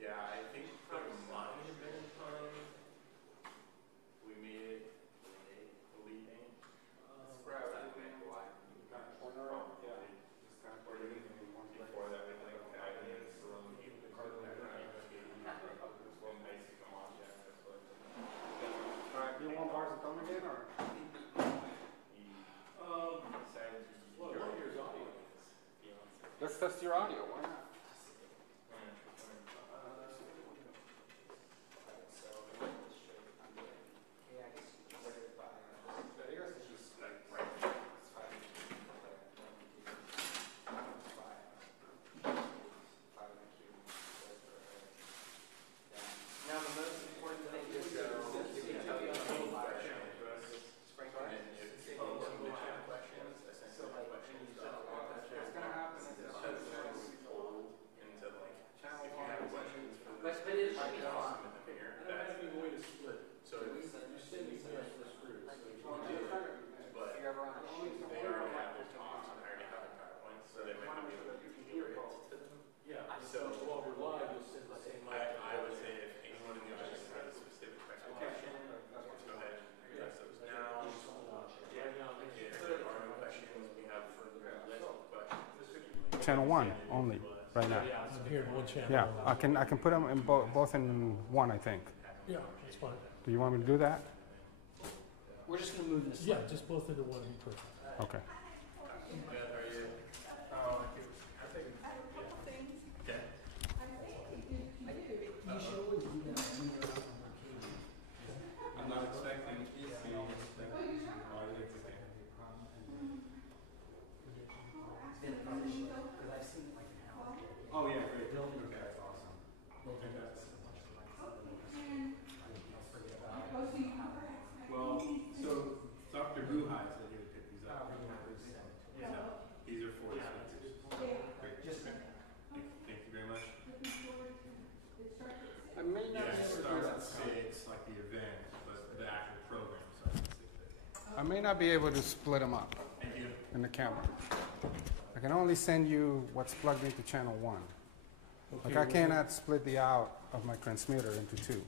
Yeah, I think there might have been a time we made it leading. Before that, we think before that, we think guidance from even the card that night. Well, nice to come on, yeah. All right, do you want bars of thumb again, or? Let's test your audio. Why not? Channel 1 only right now. I'm here in one channel. Yeah, I can put them in both in one, I think. Yeah, that's fine. Do you want me to do that? We're just going to move this. Yeah, just both into one would be perfect. Okay. I'm not expecting it to be Oh yeah, great. Okay, that's awesome. Well, so Dr. Ruhai said he would pick these up. These are for the speakers. Great. Thank you very much. I may not Yeah, it starts at 6, like the event, but the actual program starts at 6:30. I may not be able to split them up Thank you. in the camera. I can only send you what's plugged into channel 1. Okay, Like I cannot split the out of my transmitter into 2.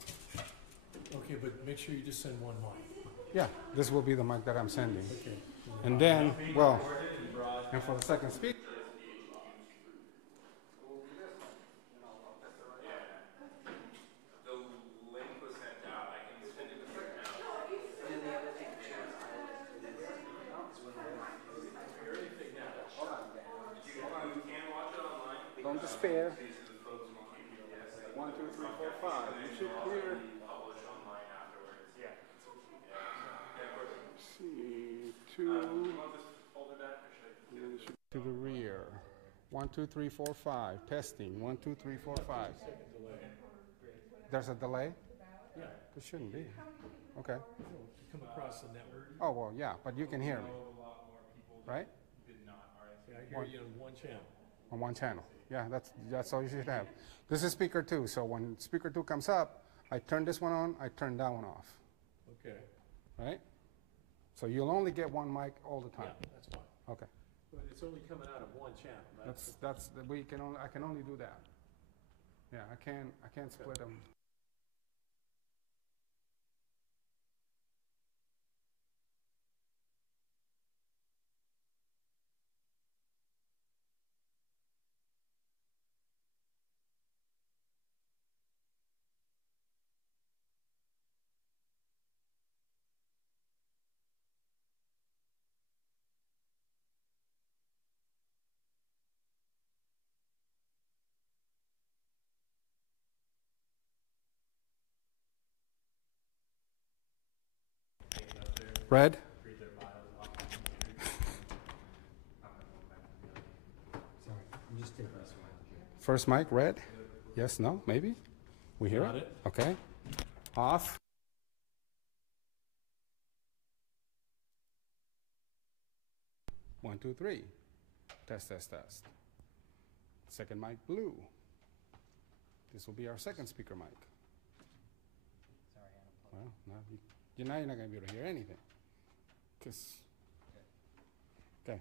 Okay, but make sure you just send one mic. Yeah, this will be the mic that I'm sending. Okay. And then, well, and for the second speaker, The link was sent out. I can send it to you now. You can watch it online. don't despair. 1, 2, 3, 4, 5. You should hear. Publish online afterwards. Yeah. See, 2. To the rear. 1, 2, 3, 4, 5. Testing. 1, 2, 3, 4, 5. There's a delay? Yeah. There shouldn't be. Okay. You come across the network. Oh, well, yeah, but you can hear me. Right? Yeah, I hear you on one channel. On one channel. Yeah, that's all you should have. This is speaker 2, so when speaker 2 comes up, I turn this one on, I turn that one off. Okay. Right? So you'll only get one mic all the time. Yeah, that's fine. Okay. But it's only coming out of one channel. I can only do that. Yeah, I can't split them. Red? I'm just taking this one. First mic, red? Yes, no, maybe? We hear Got it? it. Okay. Off. One, two, three. Test, test, test. Second mic, blue. This will be our second speaker mic. Sorry, I Well, now you're not going to be able to hear anything. 'Cause okay.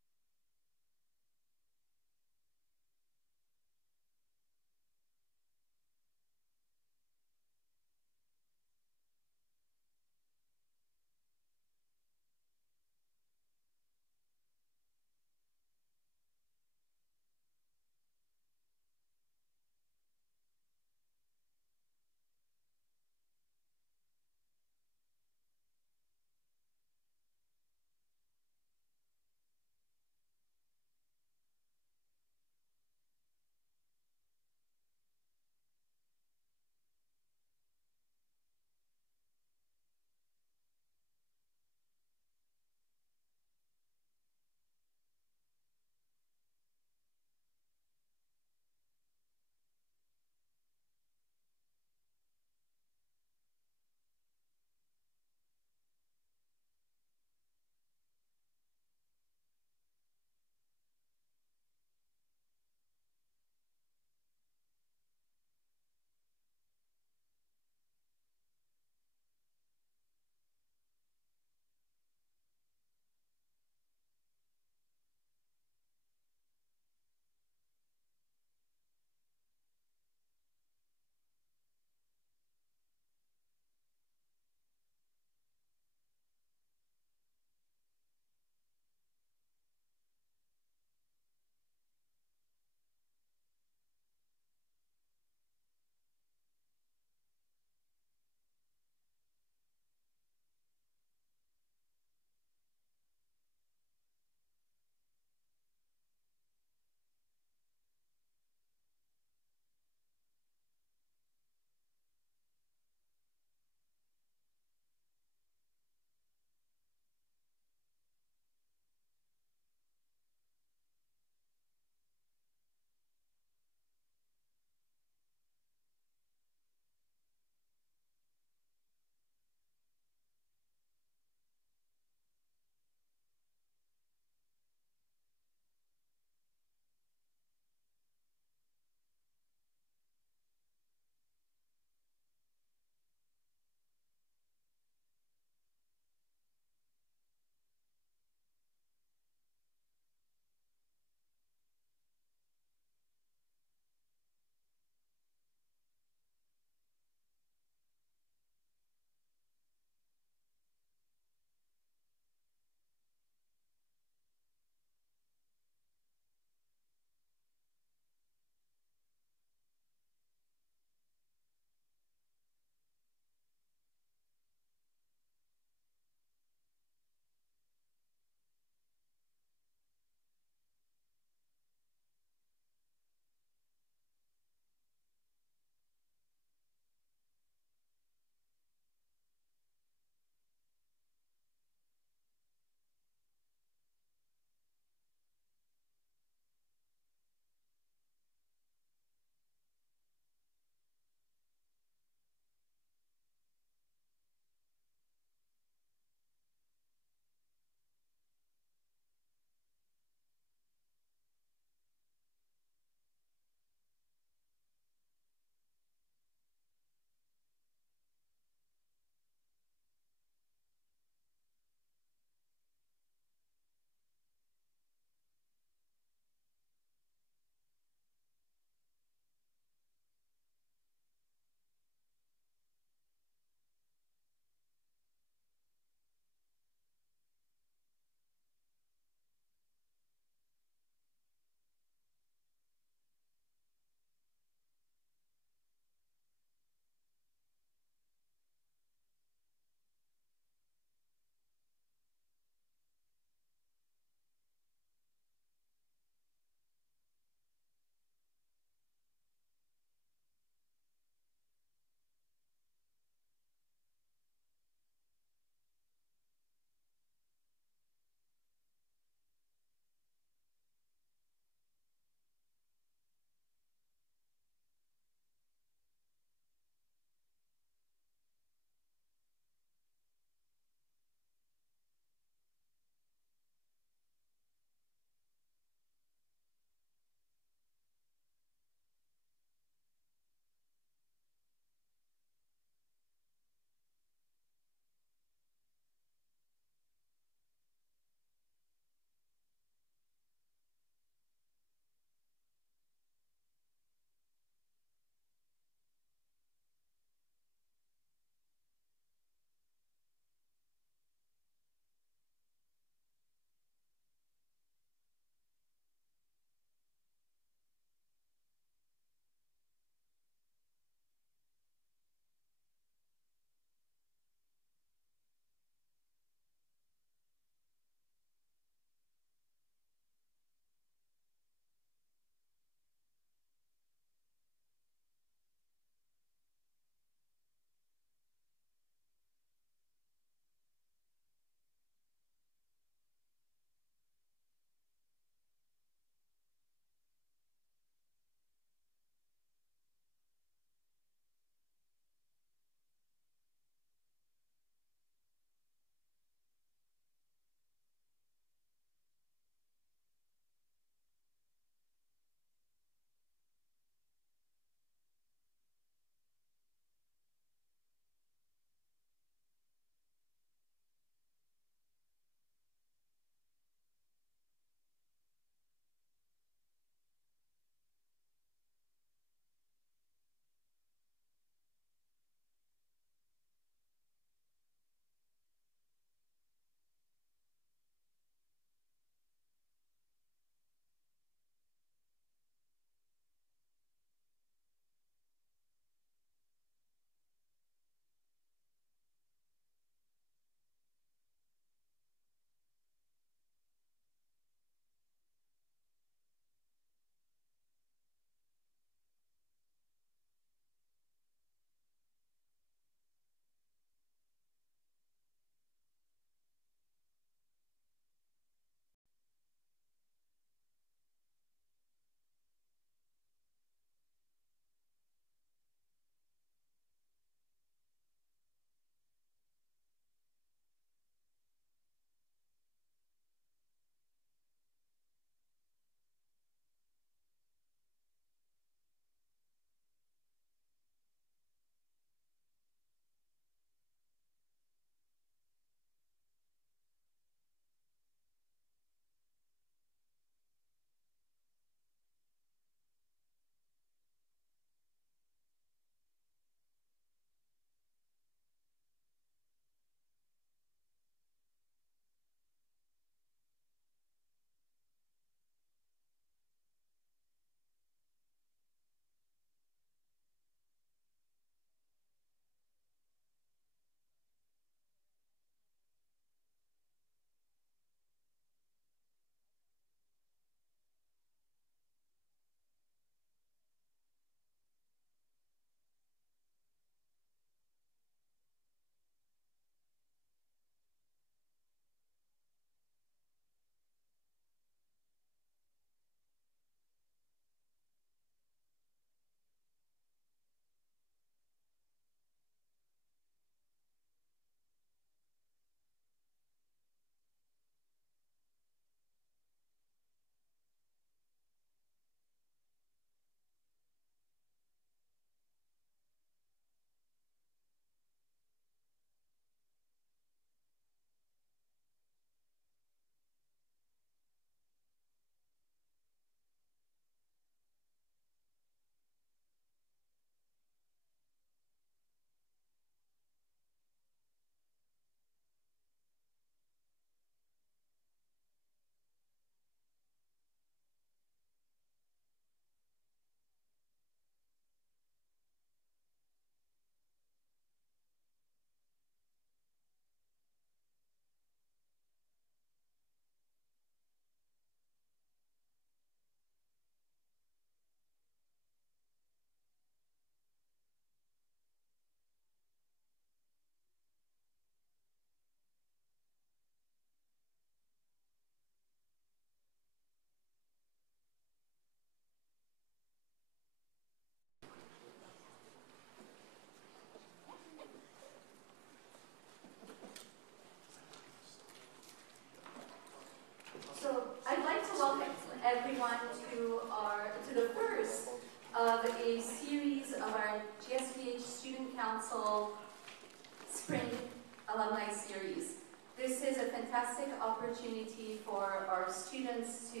Spring Alumni Series. This is a fantastic opportunity for our students to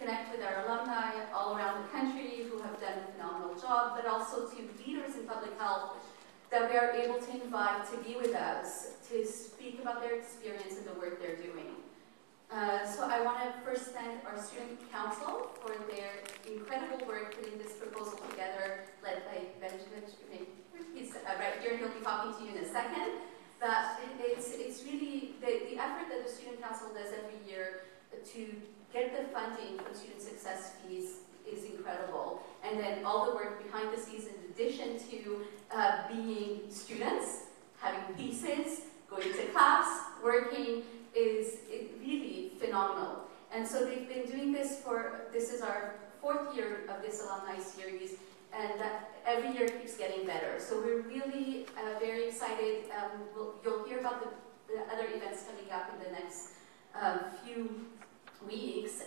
connect with our alumni all around the country who have done a phenomenal job, but also to leaders in public health that we are able to invite to be with us to speak about their experience and the work they're doing. So I want to first thank our student council for their incredible work putting this proposal together, led by Benjamin. He's right here, and he'll be talking to you in a second. But it's really the effort that the student council does every year to get the funding for student success fees is incredible. And then all the work behind the scenes, in addition to being students, having pieces, going to class, working, is really phenomenal. And so they've been doing this this is our 4th year of this alumni series, and every year keeps getting better. So we're really very excited. You'll hear about the other events coming up in the next few weeks.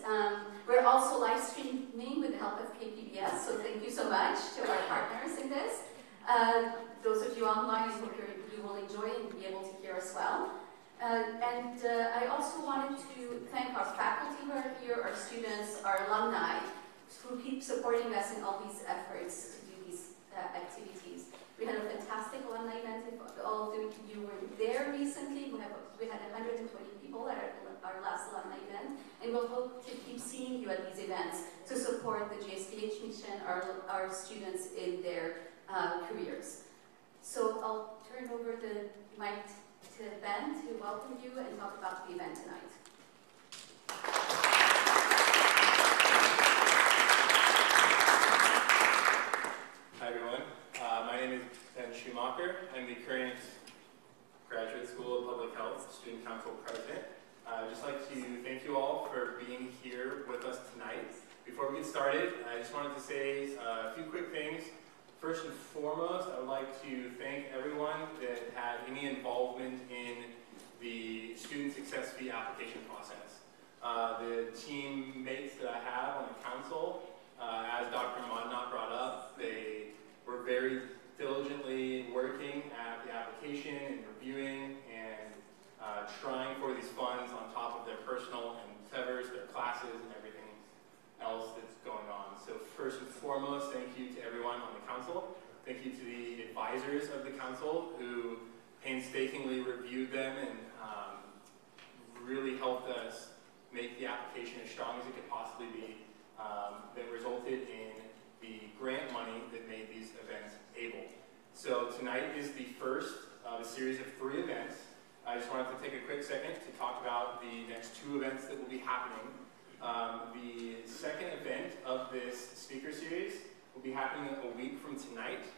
We're also live streaming with the help of KPBS, so thank you so much to our partners in this. Those of you online, you will enjoy and be able to hear us well. I also wanted to thank our faculty who are here, our students, our alumni, who keep supporting us in all these efforts to do these activities. We had a fantastic alumni event. If all of you were there recently, we had 120 people at our last alumni event, and we'll hope to keep seeing you at these events to support the GSDH mission, our students in their careers. So I'll turn over the mic to Ben to welcome you and talk about the event tonight. Hi everyone, my name is Ben Schumacher. I'm the current Graduate School of Public Health Student Council President. I'd just like to thank you all for being here with us tonight. Before we get started, I just wanted to say a few quick things. First and foremost, I would like to thank everyone that had any involvement in the student success fee application process. The teammates that I have on the council, as Dr. Modnot brought up, they were very diligently working at the application and reviewing and trying for these funds on top of their personal endeavors, their classes, and everything else that's going on. So first and foremost, thank you to everyone on the council. Thank you to the advisors of the council who painstakingly reviewed them and really helped us make the application as strong as it could possibly be, that resulted in the grant money that made these events able. So tonight is the first of a series of 3 events. I just wanted to take a quick second to talk about the next 2 events that will be happening. The second event of this speaker series will be happening a week from tonight,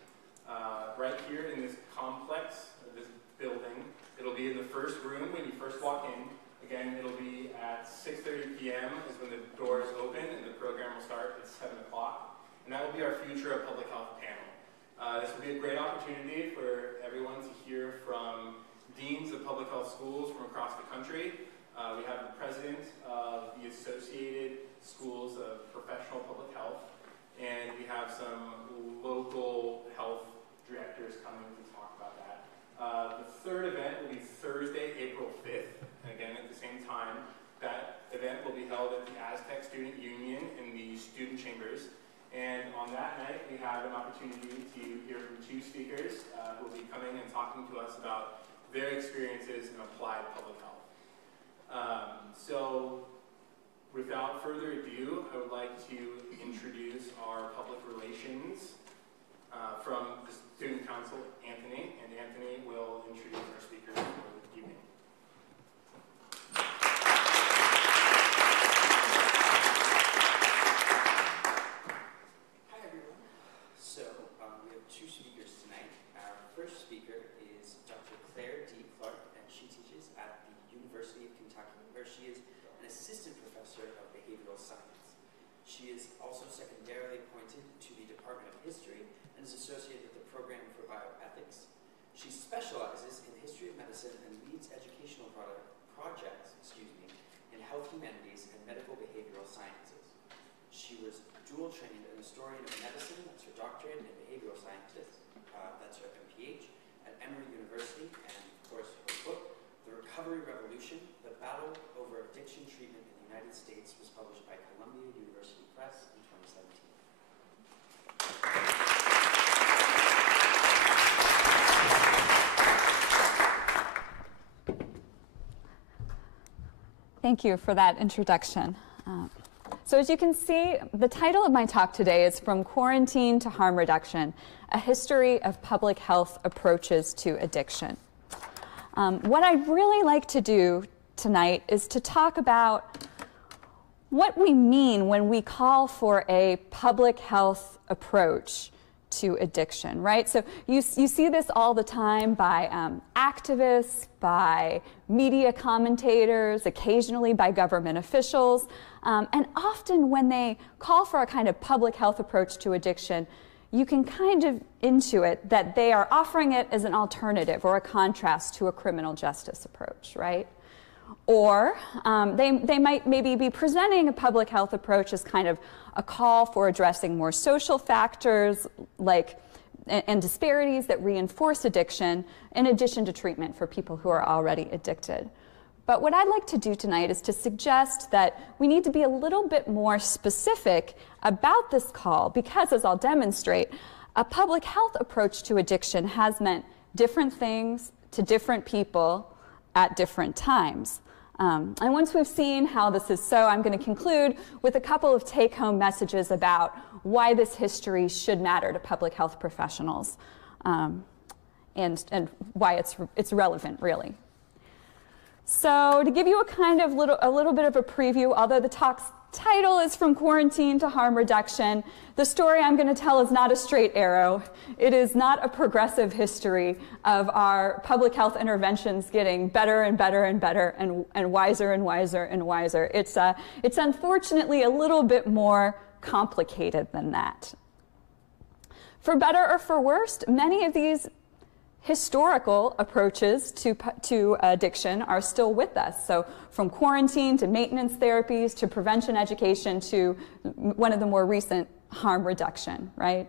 right here in this complex, this building. It'll be in the first room when you first walk in. Again, it'll be at 6:30 p.m. is when the doors open, and the program will start at 7 o'clock. And that will be our Future of Public Health panel. This will be a great opportunity for everyone to hear from deans of public health schools from across the country. We have the president of the Associated Schools of Professional Public Health, and we have some local health directors coming to talk about that. The third event will be Thursday, April 5th, and again at the same time. That event will be held at the Aztec Student Union in the student chambers, and on that night we have an opportunity to hear from 2 speakers who will be coming and talking to us about their experiences in applied public health. So without further ado, I would like to introduce our public relations from the Student Council, Anthony, and Anthony will introduce our speakers for the evening. Hi everyone. So we have 2 speakers tonight. Our first speaker is Dr. Claire D. Clark, and she teaches at the University of Kentucky, where she is an assistant professor of behavioral science. She is also secondarily appointed to the Department of History and is associated with the Program for Bioethics. She specializes in the history of medicine and leads educational projects in health humanities and medical behavioral sciences. She was dual trained an historian of medicine, that's her doctorate, and behavioral scientist, that's her MPH, at Emory University, and Battle Over Addiction Treatment in the United States was published by Columbia University Press in 2017. Thank you for that introduction. So as you can see, the title of my talk today is From Quarantine to Harm Reduction, a history of public health approaches to addiction. What I'd really like to do tonight is to talk about what we mean when we call for a public health approach to addiction, right? So you see this all the time by activists, by media commentators, occasionally by government officials, and often when they call for a kind of public health approach to addiction, you can kind of intuit that they are offering it as an alternative or a contrast to a criminal justice approach, right? Or they might maybe be presenting a public health approach as kind of a call for addressing more social factors like and disparities that reinforce addiction in addition to treatment for people who are already addicted. But what I'd like to do tonight is to suggest that we need to be a little bit more specific about this call because, as I'll demonstrate, a public health approach to addiction has meant different things to different people at different times. And once we've seen how this is so, I'm going to conclude with a couple of take-home messages about why this history should matter to public health professionals and why it's relevant, really. So to give you a little bit of a preview, although the talk's title is From Quarantine to Harm Reduction, the story I'm going to tell is not a straight arrow. It is not a progressive history of our public health interventions getting better and better and better and wiser and wiser and wiser. It's unfortunately a little bit more complicated than that. For better or for worse, many of these historical approaches to addiction are still with us. So from quarantine to maintenance therapies to prevention education to one of the more recent harm reduction, right?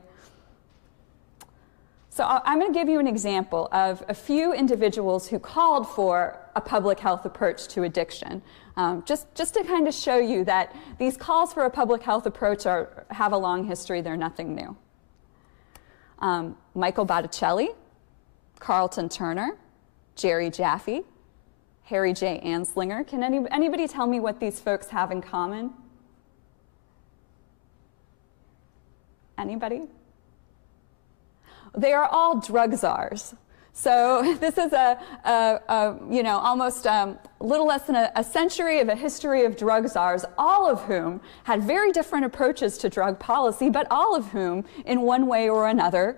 So I'm going to give you an example of a few individuals who called for a public health approach to addiction, just to kind of show you that these calls for a public health approach have a long history. They're nothing new. Michael Botticelli, Carlton Turner, Jerry Jaffe, Harry J. Anslinger. Can anybody tell me what these folks have in common? Anybody? They are all drug czars. So this is almost little less than a century of a history of drug czars, all of whom had very different approaches to drug policy, but all of whom, in one way or another,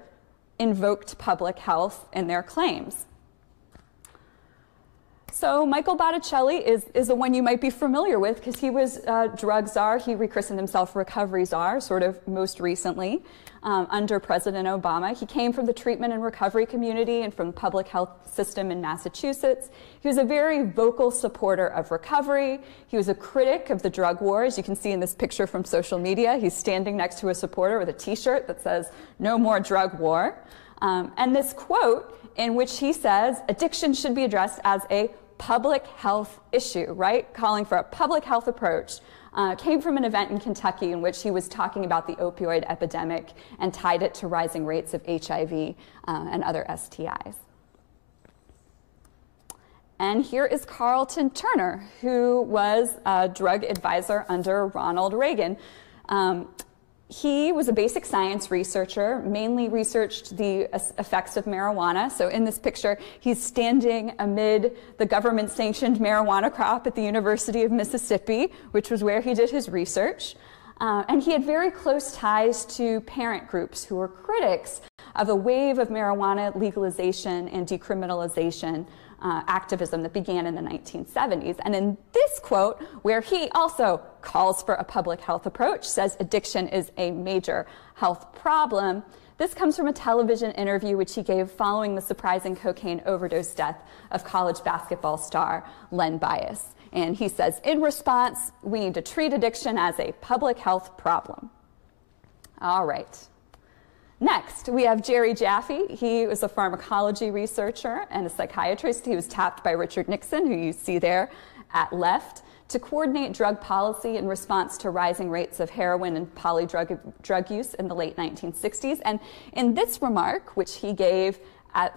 invoked public health in their claims. So Michael Botticelli is the one you might be familiar with because he was a drug czar. He rechristened himself recovery czar, sort of most recently, under President Obama. He came from the treatment and recovery community and from the public health system in Massachusetts. He was a very vocal supporter of recovery. He was a critic of the drug war. As you can see in this picture from social media, he's standing next to a supporter with a t-shirt that says, "No more drug war." And this quote in which he says, addiction should be addressed as a public health issue, right? Calling for a public health approach, came from an event in Kentucky in which he was talking about the opioid epidemic and tied it to rising rates of HIV and other STIs. And here is Carlton Turner, who was a drug advisor under Ronald Reagan. He was a basic science researcher, mainly researched the effects of marijuana. So in this picture, he's standing amid the government-sanctioned marijuana crop at the University of Mississippi, which was where he did his research. And he had very close ties to parent groups who were critics of the wave of marijuana legalization and decriminalization activism that began in the 1970s. And in this quote, where he also calls for a public health approach, says addiction is a major health problem, this comes from a television interview which he gave following the surprising cocaine overdose death of college basketball star Len Bias. And he says, in response, we need to treat addiction as a public health problem. All right. Next, we have Jerry Jaffe. He was a pharmacology researcher and a psychiatrist. He was tapped by Richard Nixon, who you see there at left to coordinate drug policy in response to rising rates of heroin and drug use in the late 1960s. And in this remark, which he gave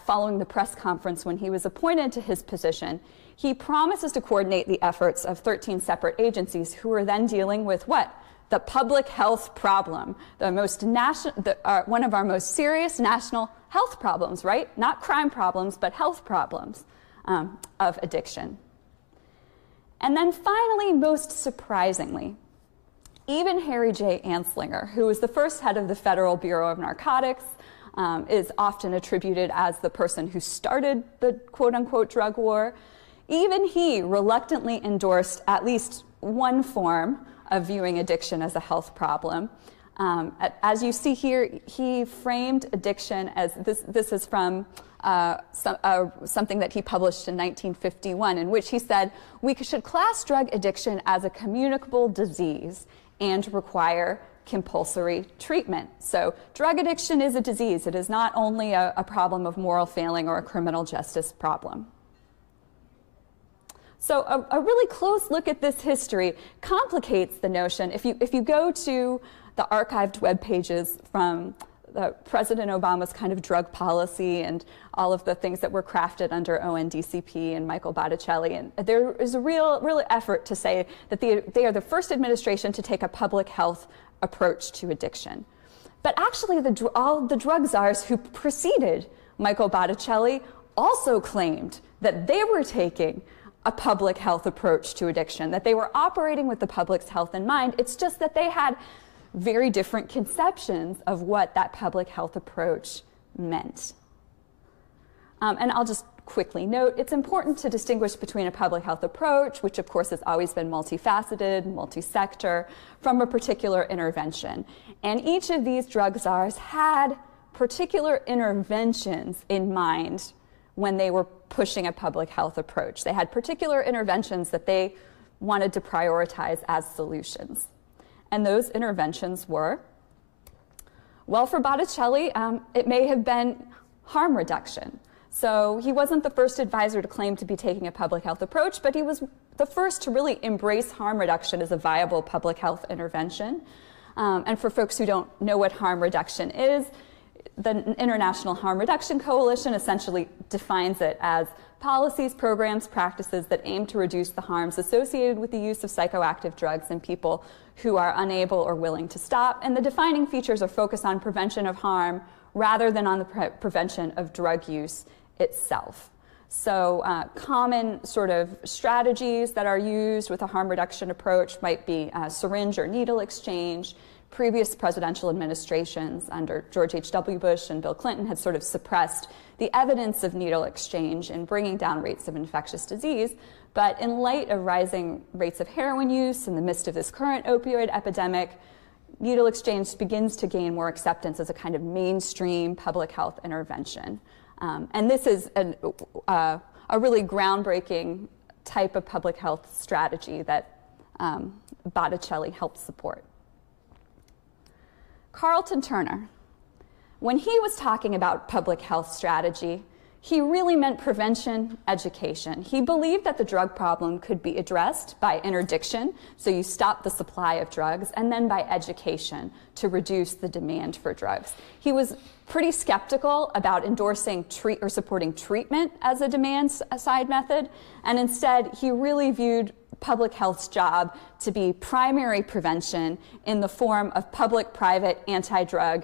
following the press conference when he was appointed to his position, he promises to coordinate the efforts of 13 separate agencies who are then dealing with what? The public health problem, one of our most serious national health problems, right? Not crime problems, but health problems of addiction. And then finally, most surprisingly, even Harry J. Anslinger, who was the first head of the Federal Bureau of Narcotics, is often attributed as the person who started the quote-unquote drug war. Even he reluctantly endorsed at least one form of viewing addiction as a health problem. As you see here, he framed addiction as, this is from something that he published in 1951, in which he said, we should class drug addiction as a communicable disease and require compulsory treatment. So drug addiction is a disease. It is not only a problem of moral failing or a criminal justice problem. So a really close look at this history complicates the notion. If you go to the archived web pages from President Obama's kind of drug policy and all of the things that were crafted under ONDCP and Michael Botticelli, and there is a real effort to say that they are the first administration to take a public health approach to addiction. But actually, all the drug czars who preceded Michael Botticelli also claimed that they were taking a public health approach to addiction, that they were operating with the public's health in mind. It's just that they had very different conceptions of what that public health approach meant. And I'll just quickly note, it's important to distinguish between a public health approach, which of course has always been multifaceted, multi-sector, from a particular intervention. And each of these drug czars had particular interventions in mind when they were pushing a public health approach. They had particular interventions that they wanted to prioritize as solutions. And those interventions were, well, for Botticelli, it may have been harm reduction. So he wasn't the first advisor to claim to be taking a public health approach, but he was the first to really embrace harm reduction as a viable public health intervention. And for folks who don't know what harm reduction is, the International Harm Reduction Coalition essentially defines it as policies, programs, practices that aim to reduce the harms associated with the use of psychoactive drugs in people who are unable or willing to stop. And the defining features are focused on prevention of harm rather than on the prevention of drug use itself. So common sort of strategies that are used with a harm reduction approach might be syringe or needle exchange. Previous presidential administrations under George H.W. Bush and Bill Clinton had sort of suppressed the evidence of needle exchange in bringing down rates of infectious disease. But in light of rising rates of heroin use in the midst of this current opioid epidemic, needle exchange begins to gain more acceptance as a kind of mainstream public health intervention. And this is a really groundbreaking type of public health strategy that Botticelli helped support. Carlton Turner, when he was talking about public health strategy, he really meant prevention, education. He believed that the drug problem could be addressed by interdiction, so you stop the supply of drugs, and then by education to reduce the demand for drugs. He was pretty skeptical about endorsing or supporting treatment as a demand-side method, and instead he really viewed public health's job to be primary prevention in the form of public-private anti-drug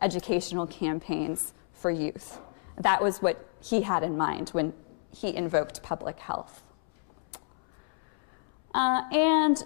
educational campaigns for youth. That was what he had in mind when he invoked public health. And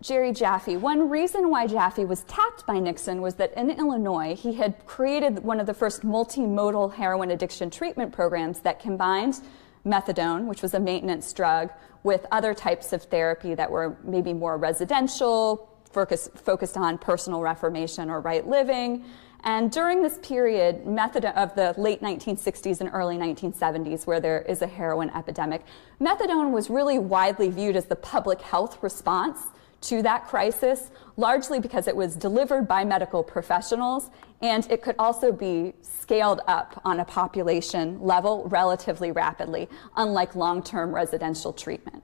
Jerry Jaffe. One reason why Jaffe was tapped by Nixon was that in Illinois, he had created one of the first multimodal heroin addiction treatment programs that combined methadone, which was a maintenance drug, with other types of therapy that were maybe more residential, focused on personal reformation or right living. And during this period of the late 1960s and early 1970s, where there is a heroin epidemic, methadone was really widely viewed as the public health response to that crisis, largely because it was delivered by medical professionals, and it could also be scaled up on a population level relatively rapidly, unlike long-term residential treatment.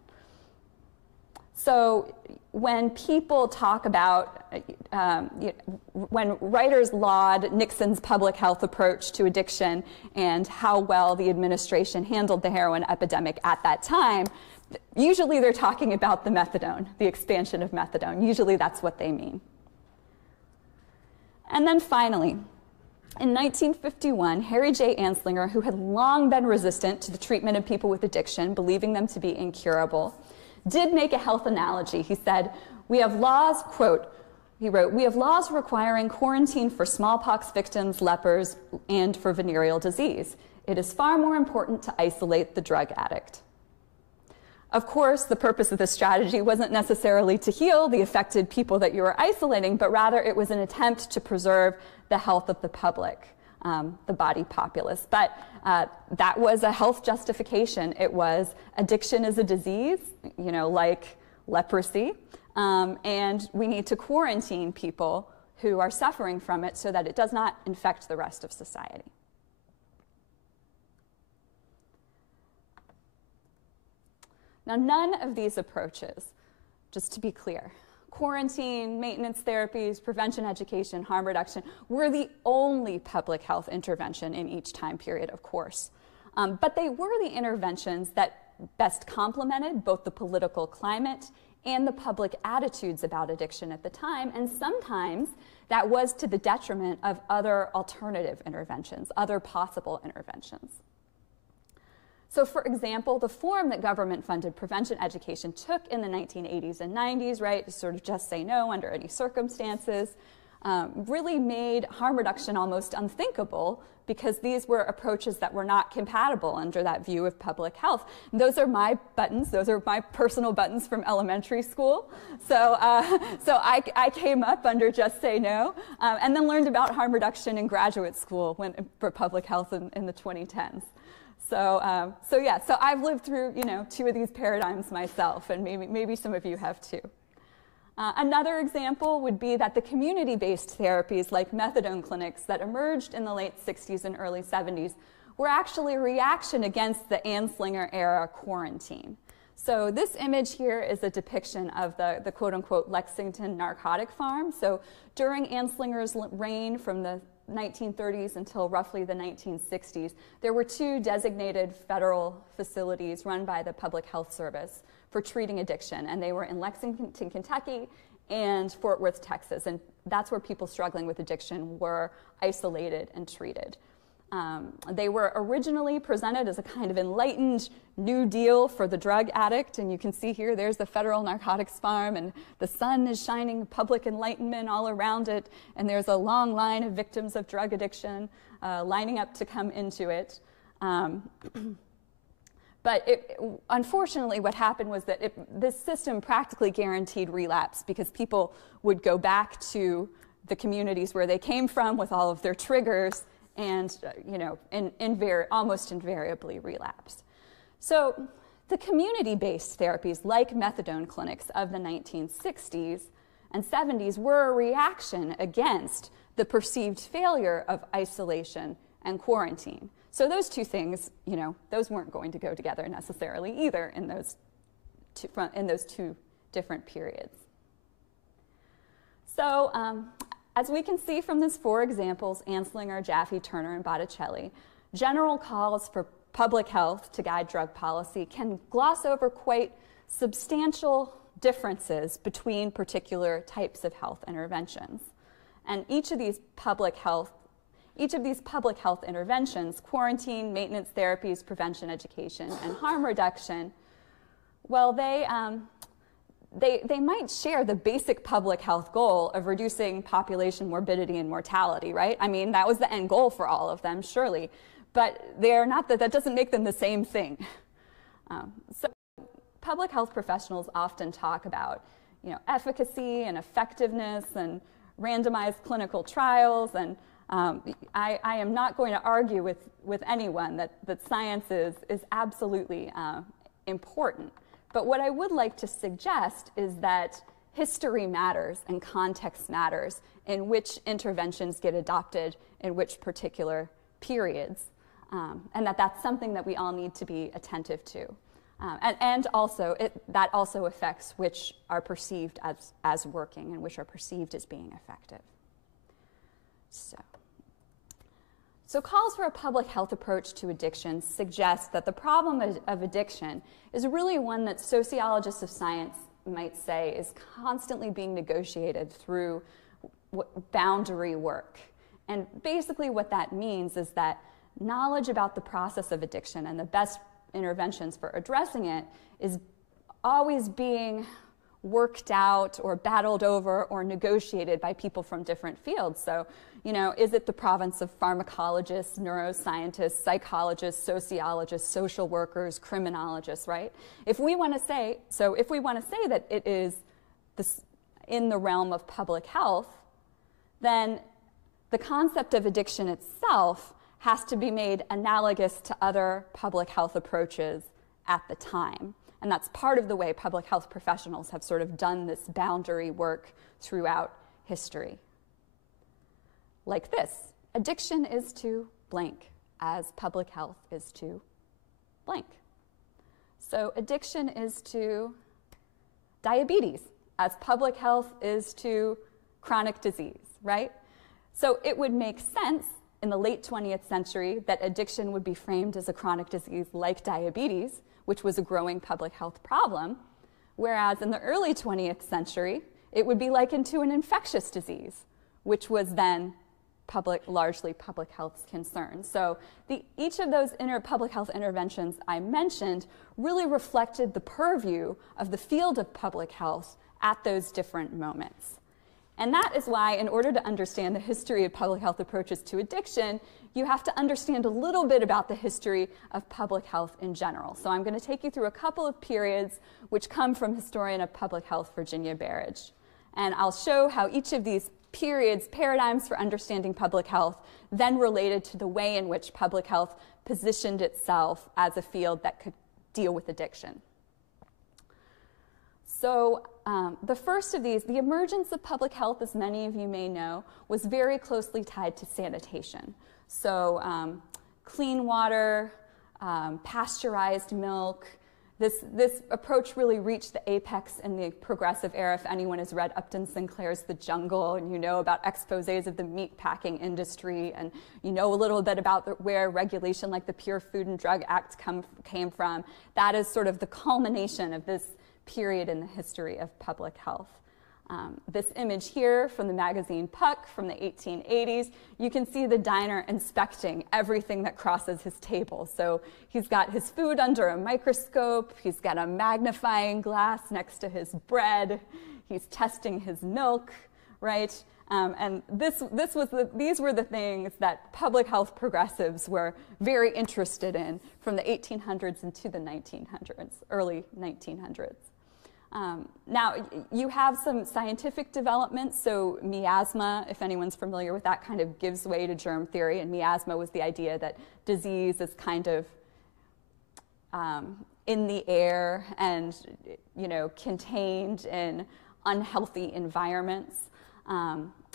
So when people talk about, when writers laud Nixon's public health approach to addiction and how well the administration handled the heroin epidemic at that time, usually they're talking about the methadone, the expansion of methadone. Usually that's what they mean. And then finally, in 1951, Harry J. Anslinger, who had long been resistant to the treatment of people with addiction, believing them to be incurable, did make a health analogy. He said, we have laws, quote, he wrote, we have laws requiring quarantine for smallpox victims, lepers, and for venereal disease. It is far more important to isolate the drug addict. Of course, the purpose of this strategy wasn't necessarily to heal the affected people that you were isolating, but rather it was an attempt to preserve the health of the public, the body populace. But that was a health justification. It was addiction is a disease, you know, like leprosy, and we need to quarantine people who are suffering from it so that it does not infect the rest of society. Now, none of these approaches, just to be clear, quarantine, maintenance therapies, prevention education, harm reduction, were the only public health intervention in each time period, of course. But they were the interventions that best complemented both the political climate and the public attitudes about addiction at the time, and sometimes that was to the detriment of other alternative interventions, other possible interventions. So for example, the form that government-funded prevention education took in the 1980s and 90s, right, to sort of just say no under any circumstances, really made harm reduction almost unthinkable because these were approaches that were not compatible under that view of public health. And those are my buttons. Those are my personal buttons from elementary school. So I came up under Just Say No, and then learned about harm reduction in graduate school for public health in the 2010s. So I've lived through, you know, two of these paradigms myself, and maybe some of you have too. Another example would be that the community-based therapies like methadone clinics that emerged in the late 60s and early 70s were actually a reaction against the Anslinger-era quarantine. So this image here is a depiction of the quote-unquote Lexington narcotic farm. So during Anslinger's reign from the 1930s until roughly the 1960s, there were two designated federal facilities run by the Public Health Service for treating addiction, and they were in Lexington, Kentucky, and Fort Worth, Texas, and that's where people struggling with addiction were isolated and treated. They were originally presented as a kind of enlightened New Deal for the drug addict, and you can see here there's the federal narcotics farm, and the sun is shining public enlightenment all around it, and there's a long line of victims of drug addiction lining up to come into it. But unfortunately, what happened was that this system practically guaranteed relapse because people would go back to the communities where they came from with all of their triggers and almost invariably relapsed. So the community-based therapies like methadone clinics of the 1960s and 70s were a reaction against the perceived failure of isolation and quarantine. So those two things, you know, those weren't going to go together necessarily either in those two different periods. So as we can see from these four examples, Anslinger, Jaffe, Turner, and Botticelli, general calls for public health to guide drug policy can gloss over quite substantial differences between particular types of health interventions. And each of these public health interventions, quarantine, maintenance therapies, prevention education, and harm reduction, well, they might share the basic public health goal of reducing population morbidity and mortality, right? I mean, that was the end goal for all of them, surely. But they're not that doesn't make them the same thing. So public health professionals often talk about, you know, efficacy and effectiveness and randomized clinical trials, and I am not going to argue with anyone that science is absolutely important. But what I would like to suggest is that history matters and context matters in which interventions get adopted in which particular periods, and that's something that we all need to be attentive to. And also, that also affects which are perceived as working and which are perceived as being effective. So calls for a public health approach to addiction suggest that the problem of addiction is really one that sociologists of science might say is constantly being negotiated through boundary work. And basically what that means is that knowledge about the process of addiction and the best interventions for addressing it is always being worked out or battled over or negotiated by people from different fields. So, is it the province of pharmacologists, neuroscientists, psychologists, sociologists, social workers, criminologists, right? If we want to say that it is in the realm of public health, then the concept of addiction itself has to be made analogous to other public health approaches at the time. And that's part of the way public health professionals have sort of done this boundary work throughout history. Like this, addiction is to blank, as public health is to blank. So addiction is to diabetes, as public health is to chronic disease, right? So it would make sense in the late 20th century that addiction would be framed as a chronic disease like diabetes, which was a growing public health problem, whereas in the early 20th century, it would be likened to an infectious disease, which was then largely public health concern. So each of those public health interventions I mentioned really reflected the purview of the field of public health at those different moments. And that is why, in order to understand the history of public health approaches to addiction, you have to understand a little bit about the history of public health in general. So I'm going to take you through a couple of periods which come from historian of public health Virginia Barrage. And I'll show how each of these periods, paradigms for understanding public health, then related to the way in which public health positioned itself as a field that could deal with addiction. So the first of these, the emergence of public health, as many of you may know, was very closely tied to sanitation. So clean water, pasteurized milk. This approach really reached the apex in the progressive era. If anyone has read Upton Sinclair's The Jungle, and you know about exposés of the meat packing industry, and you know a little bit about where regulation like the Pure Food and Drug Act came from, that is sort of the culmination of this period in the history of public health. This image here from the magazine Puck from the 1880s, you can see the diner inspecting everything that crosses his table. So he's got his food under a microscope, he's got a magnifying glass next to his bread, he's testing his milk, right? And these were the things that public health progressives were very interested in from the 1800s into the 1900s, early 1900s. Now, you have some scientific developments, so miasma, if anyone's familiar with that, kind of gives way to germ theory, and miasma was the idea that disease is kind of in the air and, contained in unhealthy environments.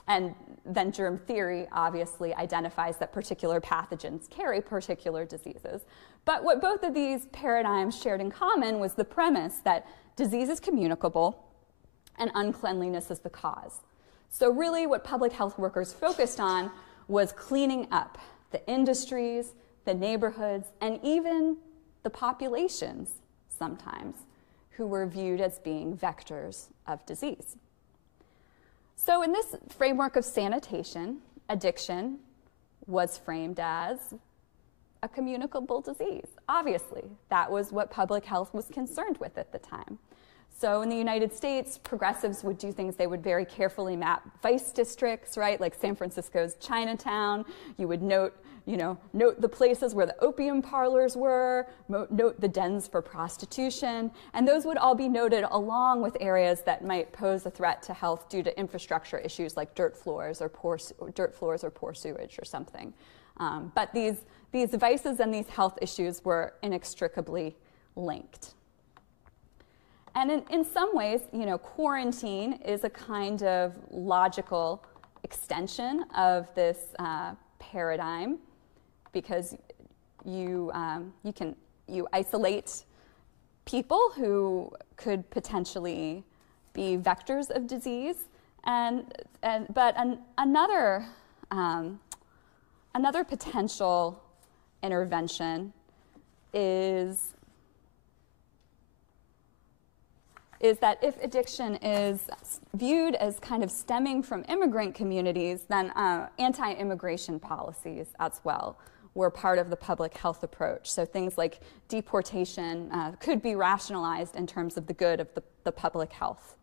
And then germ theory obviously identifies that particular pathogens carry particular diseases. But what both of these paradigms shared in common was the premise that disease is communicable and uncleanliness is the cause. So really what public health workers focused on was cleaning up the industries, the neighborhoods, and even the populations sometimes who were viewed as being vectors of disease. So in this framework of sanitation, addiction was framed as a communicable disease. Obviously, that was what public health was concerned with at the time. So in the United States, progressives would do things, they would very carefully map vice districts, right? Like San Francisco's Chinatown. You would note the places where the opium parlors were, note the dens for prostitution, and those would all be noted along with areas that might pose a threat to health due to infrastructure issues like dirt floors or poor sewage or something. But these vices and these health issues were inextricably linked. And in some ways, quarantine is a kind of logical extension of this paradigm, because you isolate people who could potentially be vectors of disease, but another potential intervention is that if addiction is viewed as kind of stemming from immigrant communities, then anti-immigration policies as well were part of the public health approach. So things like deportation could be rationalized in terms of the good of the public health.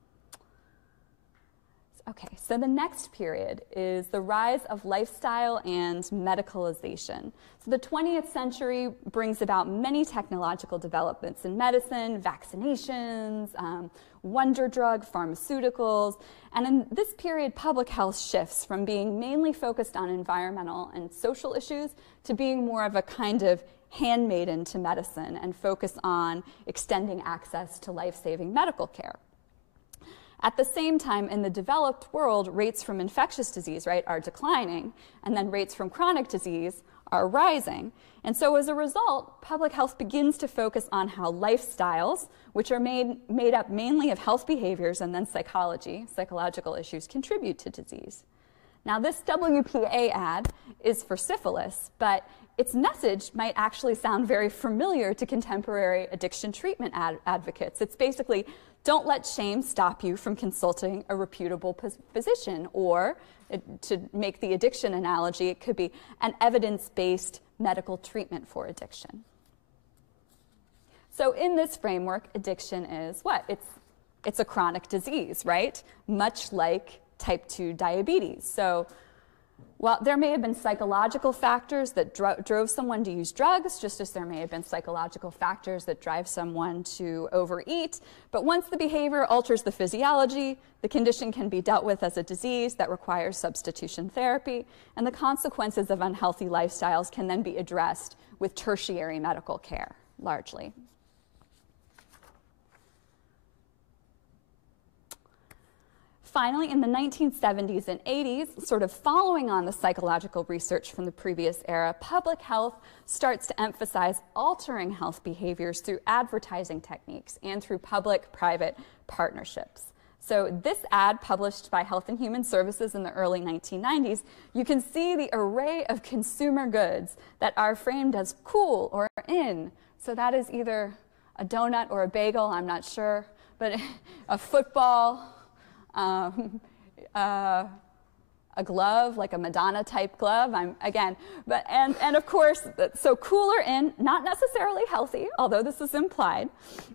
Okay, so the next period is the rise of lifestyle and medicalization. So the 20th century brings about many technological developments in medicine, vaccinations, wonder drug, pharmaceuticals, and in this period, public health shifts from being mainly focused on environmental and social issues to being more of a kind of handmaiden to medicine and focus on extending access to life-saving medical care. At the same time, in the developed world, rates from infectious disease, right, are declining, and then rates from chronic disease are rising. And so as a result, public health begins to focus on how lifestyles, which are made up mainly of health behaviors and then psychological issues, contribute to disease. Now, this WPA ad is for syphilis, but its message might actually sound very familiar to contemporary addiction treatment advocates. It's basically, don't let shame stop you from consulting a reputable physician, or to make the addiction analogy, it could be an evidence-based medical treatment for addiction. So in this framework, addiction is what? It's a chronic disease, right? Much like type 2 diabetes. So while there may have been psychological factors that drove someone to use drugs, just as there may have been psychological factors that drive someone to overeat, but once the behavior alters the physiology, the condition can be dealt with as a disease that requires substitution therapy, and the consequences of unhealthy lifestyles can then be addressed with tertiary medical care, largely. Finally, in the 1970s and 80s, sort of following on the psychological research from the previous era, public health starts to emphasize altering health behaviors through advertising techniques and through public-private partnerships. So this ad, published by Health and Human Services in the early 1990s, you can see the array of consumer goods that are framed as cool or in. So that is either a donut or a bagel, I'm not sure, but a football, a glove, like a Madonna-type glove, and of course, so cool or in, not necessarily healthy, although this is implied,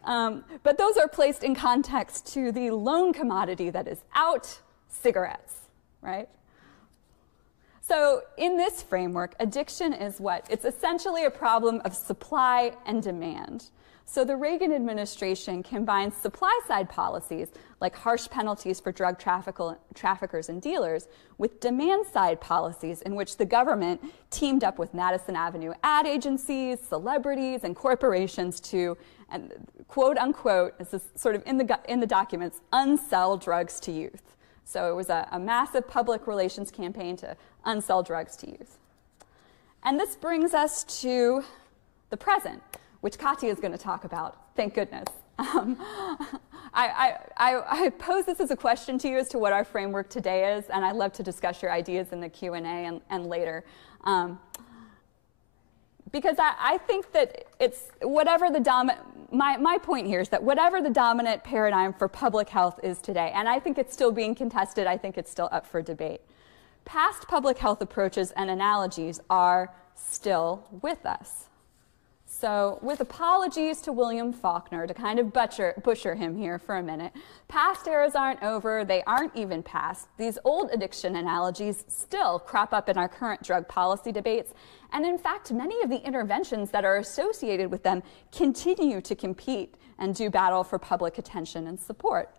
but those are placed in context to the lone commodity that is out, cigarettes, right? So in this framework, addiction is what? It's essentially a problem of supply and demand. So the Reagan administration combines supply-side policies, like harsh penalties for drug traffickers and dealers, with demand-side policies in which the government teamed up with Madison Avenue ad agencies, celebrities, and corporations to, and quote unquote, this is sort of in the documents, unsell drugs to youth. So it was a massive public relations campaign to unsell drugs to youth. And this brings us to the present, which Katya is going to talk about, thank goodness. I pose this as a question to you as to what our framework today is, and I'd love to discuss your ideas in the Q&A and later. Because I think that it's whatever the my point here is that whatever the dominant paradigm for public health is today, and I think it's still being contested, I think it's still up for debate, past public health approaches and analogies are still with us. So with apologies to William Faulkner, to kind of butcher him here for a minute, past eras aren't over, they aren't even past. These old addiction analogies still crop up in our current drug policy debates, and in fact, many of the interventions that are associated with them continue to compete and do battle for public attention and support.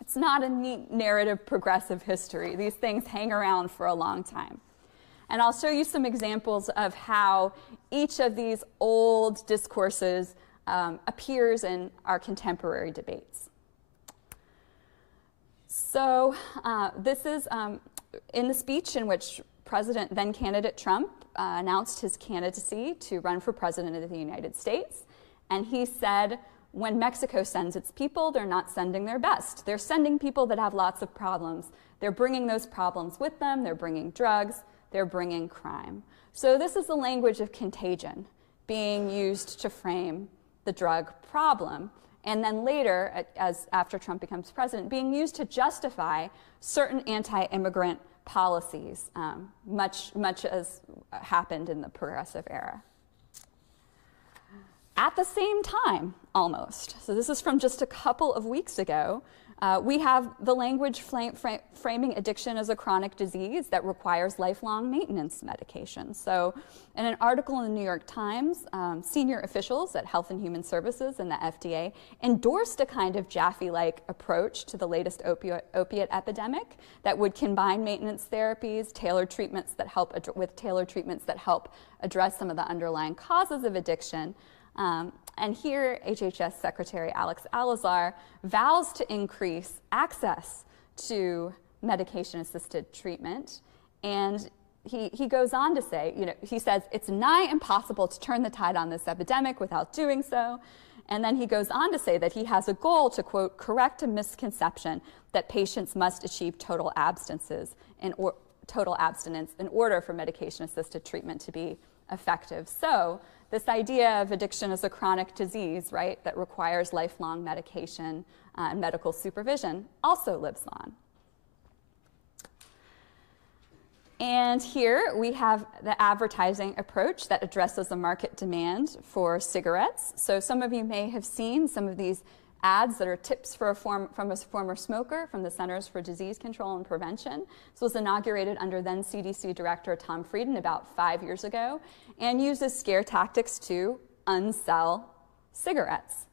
It's not a neat narrative progressive history. These things hang around for a long time. And I'll show you some examples of how each of these old discourses appears in our contemporary debates. So this is in the speech in which then candidate Trump announced his candidacy to run for president of the United States. And he said, when Mexico sends its people, they're not sending their best. They're sending people that have lots of problems. They're bringing those problems with them. They're bringing drugs. They're bringing crime. So this is the language of contagion being used to frame the drug problem. And then later, after Trump becomes president, being used to justify certain anti-immigrant policies, much as happened in the progressive era. At the same time, almost, so this is from just a couple of weeks ago, we have the language framing addiction as a chronic disease that requires lifelong maintenance medication. So in an article in the New York Times, senior officials at Health and Human Services and the FDA endorsed a kind of Jaffe-like approach to the latest opiate epidemic that would combine maintenance therapies, tailored treatments that help address some of the underlying causes of addiction. And here, HHS Secretary Alex Alazar vows to increase access to medication-assisted treatment. And he goes on to say, he says, it's nigh impossible to turn the tide on this epidemic without doing so. And then he goes on to say that he has a goal to, quote, correct a misconception that patients must achieve total abstinence in order for medication-assisted treatment to be effective. So this idea of addiction as a chronic disease, right, that requires lifelong medication and medical supervision also lives on. And here we have the advertising approach that addresses a market demand for cigarettes. So some of you may have seen some of these ads that are tips from a former smoker from the Centers for Disease Control and Prevention. This was inaugurated under then CDC Director Tom Frieden about 5 years ago and uses scare tactics to unsell cigarettes.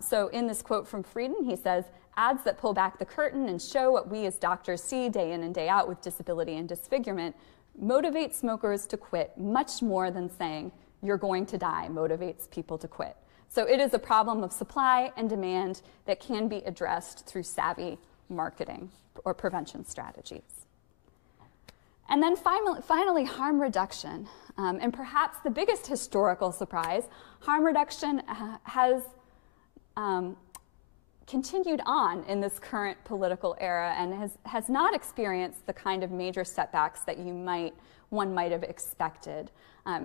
So in this quote from Frieden, he says, ads that pull back the curtain and show what we as doctors see day in and day out with disability and disfigurement motivate smokers to quit much more than saying, you're going to die, motivates people to quit. So it is a problem of supply and demand that can be addressed through savvy marketing or prevention strategies. And then finally harm reduction. And perhaps the biggest historical surprise, harm reduction has continued on in this current political era and has not experienced the kind of major setbacks that one might have expected.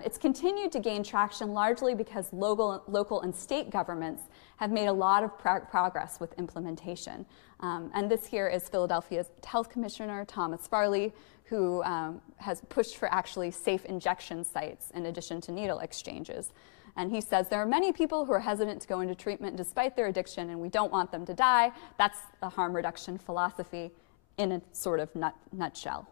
It's continued to gain traction largely because local and state governments have made a lot of progress with implementation. And this here is Philadelphia's Health Commissioner, Thomas Farley, who has pushed for actually safe injection sites in addition to needle exchanges. And he says there are many people who are hesitant to go into treatment despite their addiction, and we don't want them to die. That's the harm reduction philosophy in a sort of nutshell.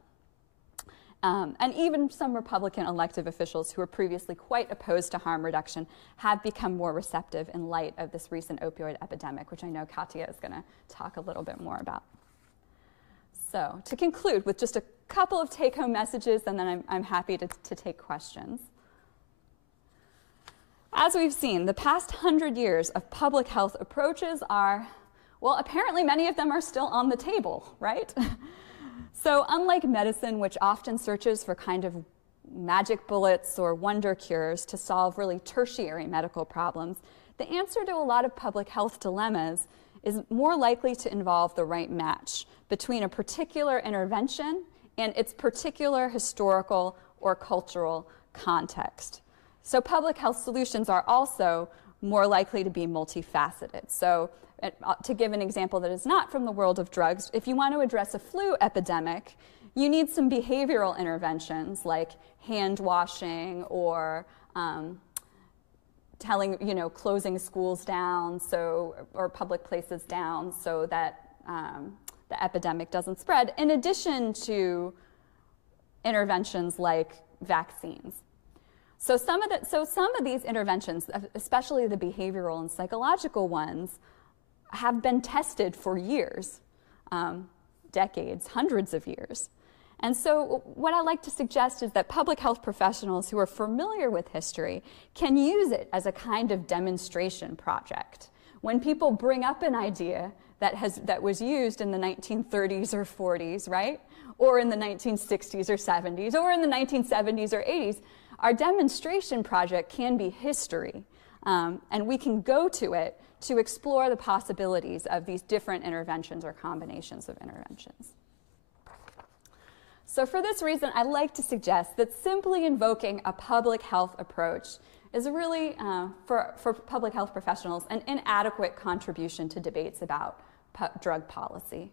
And even some Republican elected officials who were previously quite opposed to harm reduction have become more receptive in light of this recent opioid epidemic, which I know Katya is going to talk a little bit more about. So to conclude with just a couple of take-home messages, and then I'm happy to take questions. As we've seen, the past 100 years of public health approaches are, well, apparently many of them are still on the table, right? So unlike medicine, which often searches for kind of magic bullets or wonder cures to solve really tertiary medical problems, the answer to a lot of public health dilemmas is more likely to involve the right match between a particular intervention and its particular historical or cultural context. So public health solutions are also more likely to be multifaceted. So to give an example that is not from the world of drugs, if you want to address a flu epidemic, you need some behavioral interventions like hand washing or closing schools down or public places down so that the epidemic doesn't spread, in addition to interventions like vaccines. So some of these interventions, especially the behavioral and psychological ones, have been tested for years, decades, hundreds of years. And so what I like to suggest is that public health professionals who are familiar with history can use it as a kind of demonstration project. When people bring up an idea that was used in the 1930s or 40s, right? Or in the 1960s or 70s, or in the 1970s or 80s, our demonstration project can be history. And we can go to it to explore the possibilities of these different interventions or combinations of interventions. So for this reason, I like to suggest that simply invoking a public health approach is really, for public health professionals, an inadequate contribution to debates about drug policy.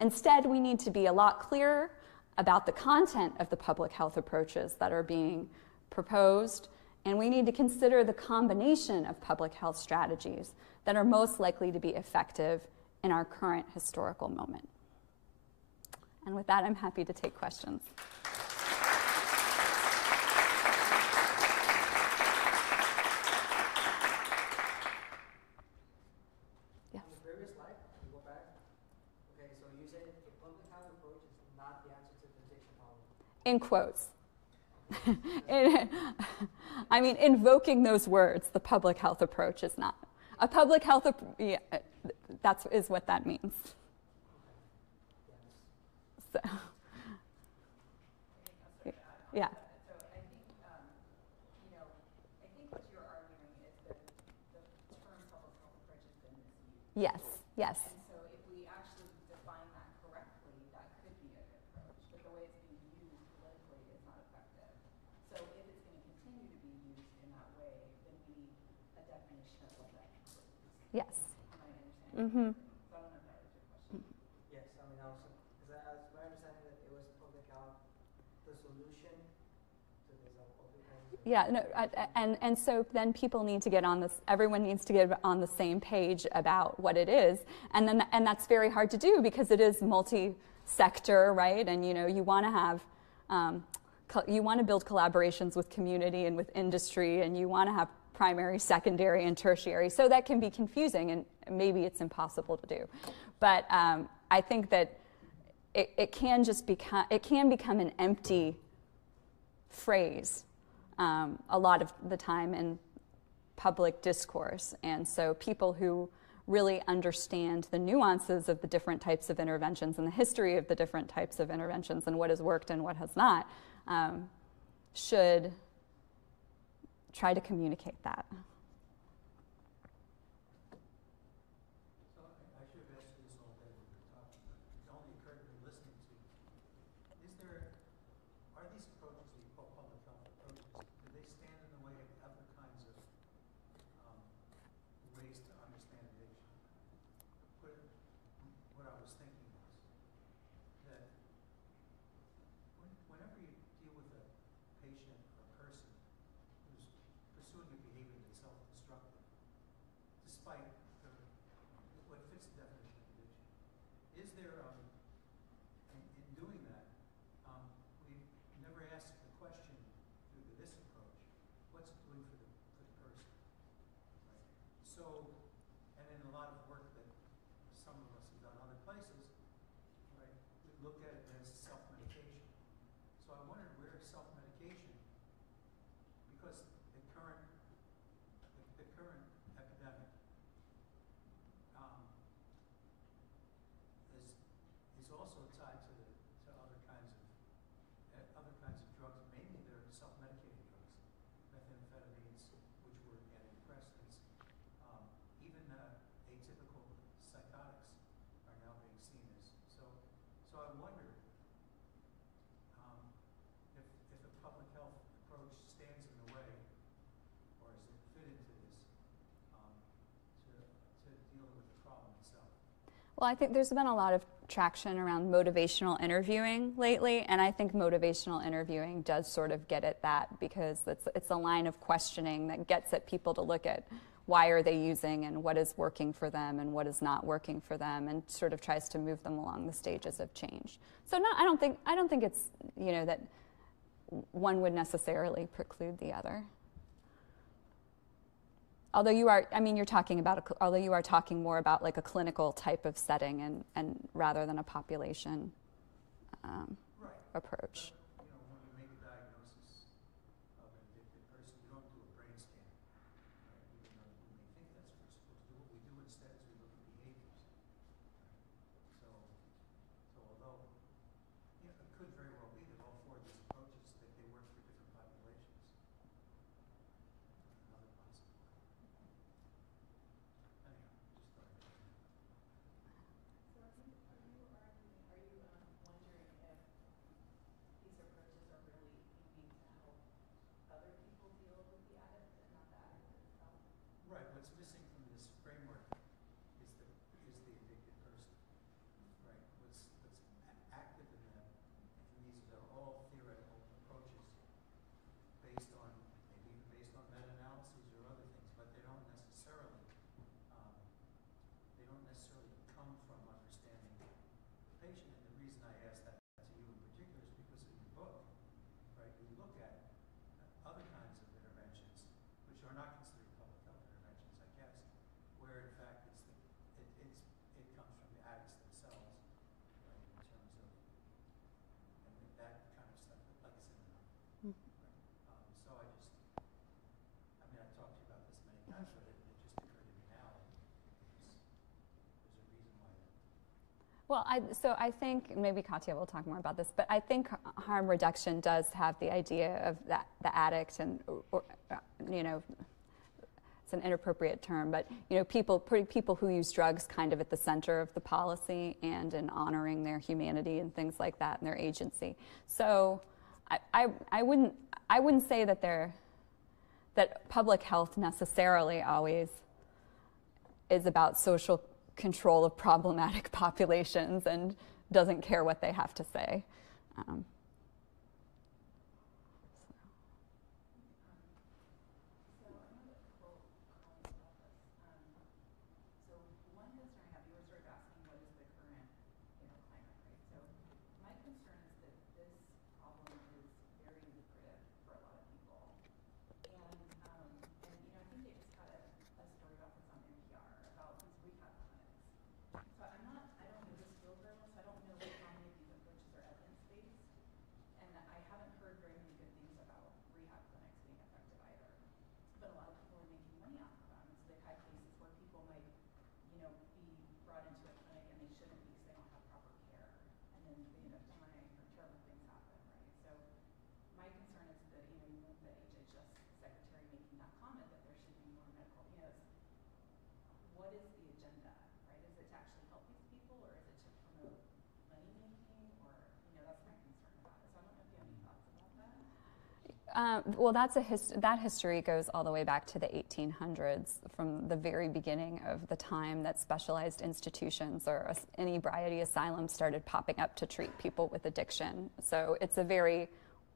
Instead, we need to be a lot clearer about the content of the public health approaches that are being proposed, and we need to consider the combination of public health strategies that are most likely to be effective in our current historical moment. And with that, I'm happy to take questions. On the previous slide, can you go back? Okay, so you said a public health approach is not the answer to the addiction problem. In quotes. I mean, invoking those words, the public health approach is not. A public health, yeah, that is what that means. So, yeah. So I think, I think what you're arguing is that the term public health approach has been misused. Yes, yes. And so if we actually define that correctly, that could be a good approach. But the way it's being used politically is not effective. So if it's going to continue to be used in that way, then we need a definition of what that includes. Yes. Am I understanding? Mm-hmm. So I don't know if that was your question. Yes, I mean, also, because as my understanding that it was public health, the solution to this opioid. Yeah, no, and so then people need to get on this, everyone needs to get on the same page about what it is, and that's very hard to do because it is multi-sector, right? And you want to have, you want to build collaborations with community and with industry, and you want to have primary, secondary, and tertiary. So that can be confusing, and maybe it's impossible to do. But I think that it can become an empty phrase a lot of the time in public discourse. And so people who really understand the nuances of the different types of interventions and the history of the different types of interventions and what has worked and what has not should try to communicate that. So I should have asked you this all day when we were talking, but it only occurred to me listening to you. Are these approaches that you call public health approaches, do they stand in the way of other kinds of ways to understand addiction? What I was thinking was that whenever you deal with a patient or a person who's pursuing a behavior that's self-destructive, despite what fits the definition of addiction, is there, in doing that, we never ask the question through this approach, what's it doing for the person? Right? So, and in a lot of work that some of us have done other places, right, we looked at it as self-medication. So I wondered where self-medication, because the current epidemic is also tied to other kinds of drugs, mainly they're self-medicating drugs, methamphetamines, which were antidepressants, even atypical psychotics are now being seen as so. So I wonder if a public health approach stands in the way, or does it fit into this to dealing with the problem itself? Well, I think there's been a lot of traction around motivational interviewing lately, and I think motivational interviewing does sort of get at that because it's a line of questioning that gets at people to look at why are they using and what is working for them and what is not working for them, and sort of tries to move them along the stages of change. So I don't think it's that one would necessarily preclude the other. Although you're talking about, although you are talking more about like a clinical type of setting and rather than a population approach. But, when you make a diagnosis of an addicted person, you don't do a brain scan, right? Even though you may think that's what we're supposed to do. What we do instead is we look at behaviors. Right? So although it could very well be that all four of these approaches that they work for different populations. Another possibility. Well, so I think, maybe Katya will talk more about this, but I think harm reduction does have the idea of the addict and, you know, it's an inappropriate term, but, you know, putting people who use drugs kind of at the center of the policy and in honoring their humanity and things like that and their agency. So I wouldn't say that public health necessarily always is about social control of problematic populations and doesn't care what they have to say. Well, that history goes all the way back to the 1800s, from the very beginning of the time that specialized institutions or inebriety asylums started popping up to treat people with addiction. So it's a very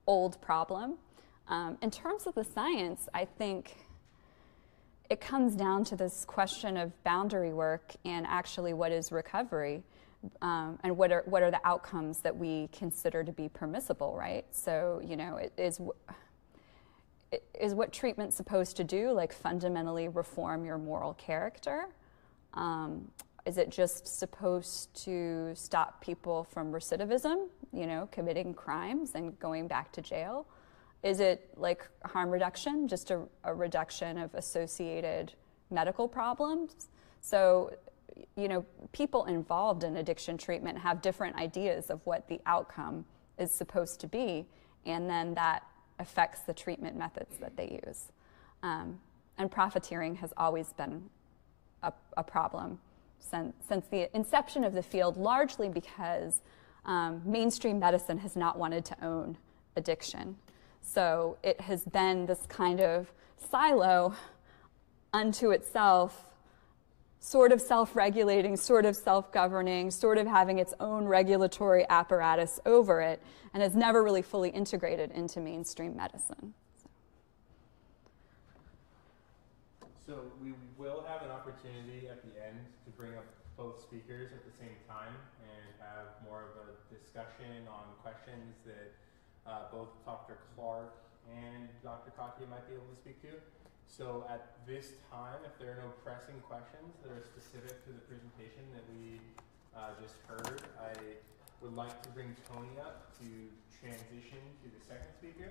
old problem. In terms of the science, I think it comes down to this question of boundary work and actually what is recovery. And what are the outcomes that we consider to be permissible, right? So, you know, is what treatment's supposed to do, like, fundamentally reform your moral character? Is it just supposed to stop people from recidivism, you know, committing crimes and going back to jail? Is it like harm reduction, just a reduction of associated medical problems? So, you know, people involved in addiction treatment have different ideas of what the outcome is supposed to be, and then that affects the treatment methods that they use. And profiteering has always been a problem since the inception of the field, largely because mainstream medicine has not wanted to own addiction. So it has been this kind of silo unto itself, sort of self-regulating, sort of self-governing, sort of having its own regulatory apparatus over it, and has never really fully integrated into mainstream medicine. So we will have an opportunity at the end to bring up both speakers at the same time and have more of a discussion on questions that both Dr. Clark and Dr. Katya might be able to speak to. So at this time, if there are no pressing questions that are specific to the presentation that we just heard, I would like to bring Tony up to transition to the second speaker.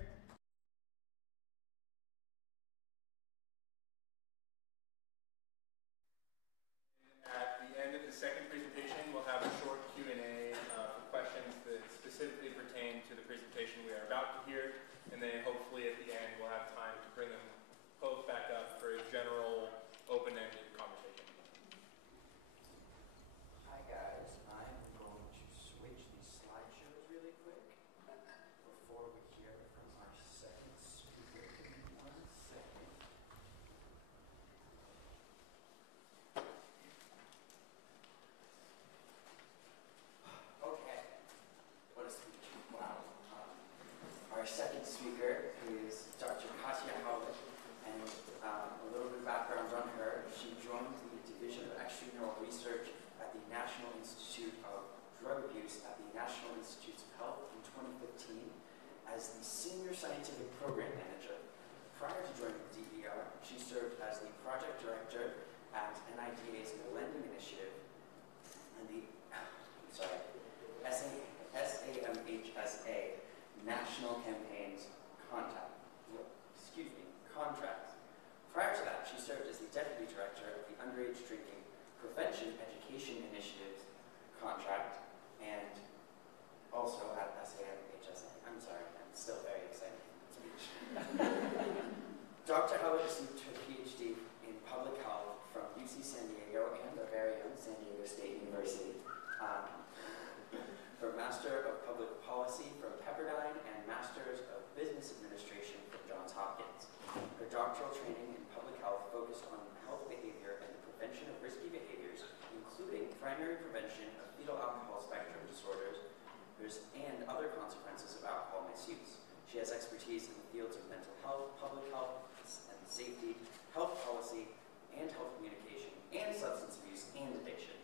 At the end of the second presentation, we'll have a short Q&A for questions that specifically pertain to the presentation we are about to hear, and then hopefully at the end we'll have time to bring them both back up for a general, open-ended conversation. Hi guys, I'm going to switch these slideshows really quick before we hear from our second speaker. Give me 1 second. Okay, what a speech, wow. Our second speaker is Dr. Katya Howlett. And a little bit of background on her. She joined the Division of Extramural Research at the National Institute of Drug Abuse at the National Institutes of Health in 2015 as the Senior Scientific Program Manager. Prior to joining the DER, she served as the Project Director at NIDA's Blending Initiative and the SAMHSA National Campaigns Contracts. Prior to that, she served as the Deputy Director of the Underage Drinking Prevention Education Initiatives Contract Dr. Ella received her PhD in public health from UC San Diego and the very own San Diego State University. Her Master of Public Policy from Pepperdine and Masters of Business Administration from Johns Hopkins. Her doctoral training in public health focused on health behavior and the prevention of risky behaviors, including primary prevention of fetal alcohol spectrum disorders and other consequences of alcohol misuse. She has expertise in the fields of mental health, public health and safety, health policy, and health communication, and substance abuse and addiction.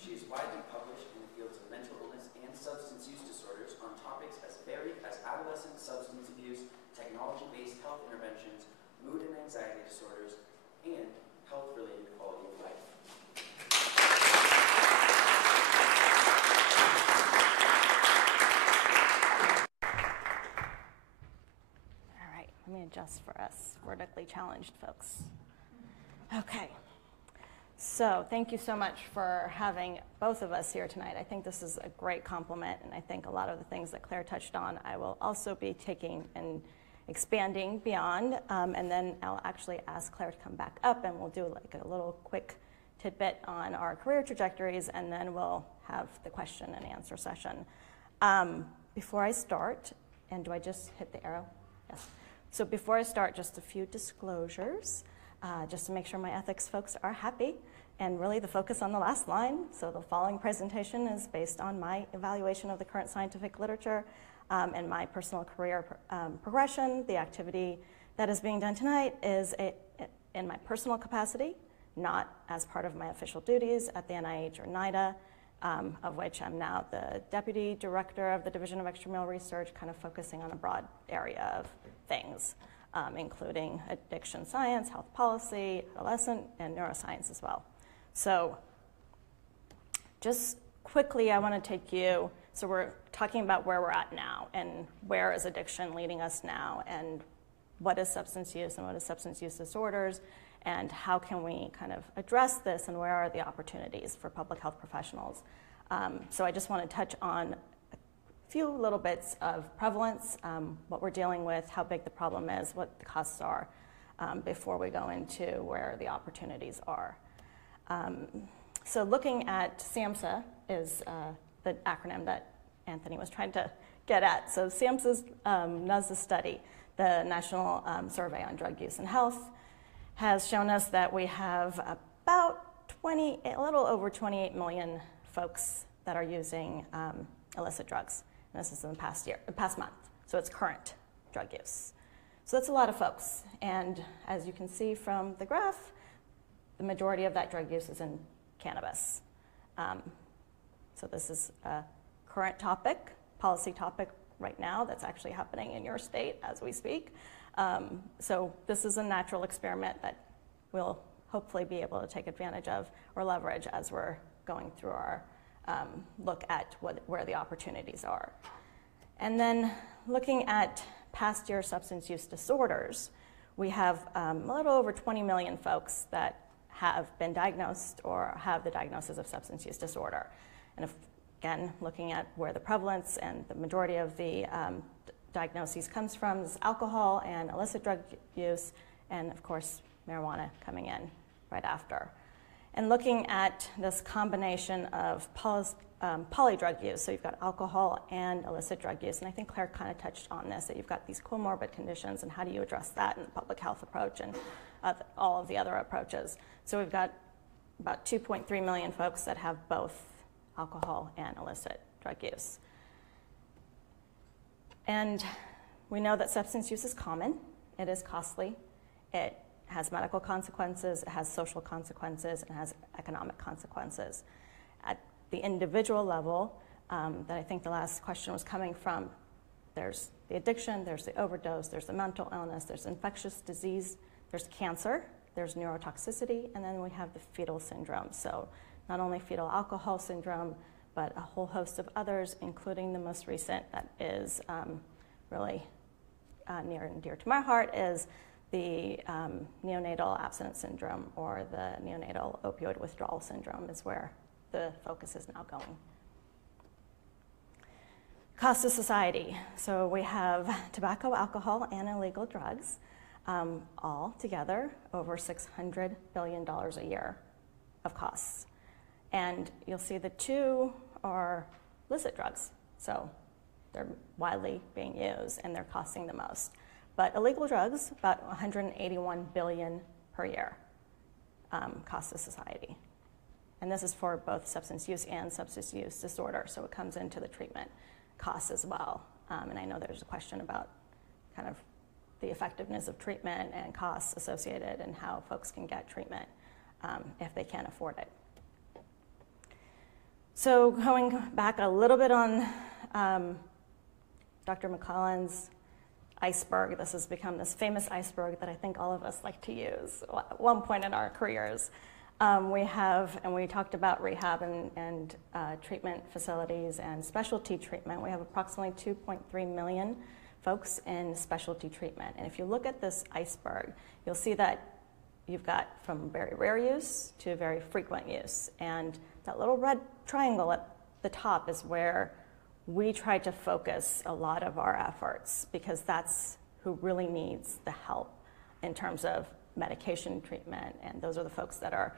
She is widely published in the fields of mental illness and substance use disorders on topics as varied as adolescent substance abuse, technology-based health interventions, mood and anxiety disorders, and health-related quality of life. All right, let me adjust for us vertically challenged folks. Okay. So thank you so much for having both of us here tonight. I think this is a great compliment, and I think a lot of the things that Claire touched on, I will also be taking and expanding beyond, and then I'll actually ask Claire to come back up, and we'll do like a little quick tidbit on our career trajectories, and then we'll have the question and answer session. Before I start, and do I just hit the arrow? Yes. So before I start, just a few disclosures. Just to make sure my ethics folks are happy, and really the focus on the last line. So the following presentation is based on my evaluation of the current scientific literature and my personal career progression. The activity that is being done tonight is in my personal capacity, not as part of my official duties at the NIH or NIDA, of which I'm now the Deputy Director of the Division of Extramural Research, kind of focusing on a broad area of things. Including addiction science, health policy, adolescent, and neuroscience as well. So just quickly, I want to take you, so we're talking about where we're at now, and where is addiction leading us now, and what is substance use, and what is substance use disorders, and how can we kind of address this, and where are the opportunities for public health professionals. So I just want to touch on few little bits of prevalence, what we're dealing with, how big the problem is, what the costs are, before we go into where the opportunities are. So looking at SAMHSA is the acronym that Anthony was trying to get at. So SAMHSA's NSSA study, the National Survey on Drug Use and Health, has shown us that we have about a little over 28 million folks that are using illicit drugs. And this is in the past month, so it's current drug use. So that's a lot of folks, and as you can see from the graph, the majority of that drug use is in cannabis. So this is a current topic, policy topic right now that's actually happening in your state as we speak. So this is a natural experiment that we'll hopefully be able to take advantage of or leverage as we're going through our look at where the opportunities are. And then looking at past year substance use disorders, we have a little over 20 million folks that have been diagnosed or have the diagnosis of substance use disorder. And again, looking at where the prevalence and the majority of the diagnoses comes from is alcohol and illicit drug use, and of course, marijuana coming in right after. And looking at this combination of polydrug use, so you've got alcohol and illicit drug use, and I think Claire kind of touched on this, that you've got these comorbid conditions, and how do you address that in the public health approach and all of the other approaches. So we've got about 2.3 million folks that have both alcohol and illicit drug use. And we know that substance use is common, it is costly, it has medical consequences, it has social consequences, and it has economic consequences. At the individual level, that I think the last question was coming from, there's the addiction, there's the overdose, there's the mental illness, there's infectious disease, there's cancer, there's neurotoxicity, and then we have the fetal syndrome. So not only fetal alcohol syndrome, but a whole host of others, including the most recent that is really near and dear to my heart is the neonatal abstinence syndrome, or the neonatal opioid withdrawal syndrome is where the focus is now going. Cost to society. So we have tobacco, alcohol, and illegal drugs. all together over $600 billion a year of costs. And you'll see the two are illicit drugs, so they're widely being used and they're costing the most. But illegal drugs, about $181 billion per year cost to society. And this is for both substance use and substance use disorder, so it comes into the treatment costs as well. And I know there's a question about kind of the effectiveness of treatment and costs associated and how folks can get treatment if they can't afford it. So going back a little bit on Dr. McClellan's iceberg, this has become this famous iceberg that I think all of us like to use at one point in our careers. We talked about rehab and treatment facilities and specialty treatment. We have approximately 2.3 million folks in specialty treatment. And if you look at this iceberg, you'll see that you've got from very rare use to very frequent use. And that little red triangle at the top is where we try to focus a lot of our efforts, because that's who really needs the help in terms of medication treatment, and those are the folks that are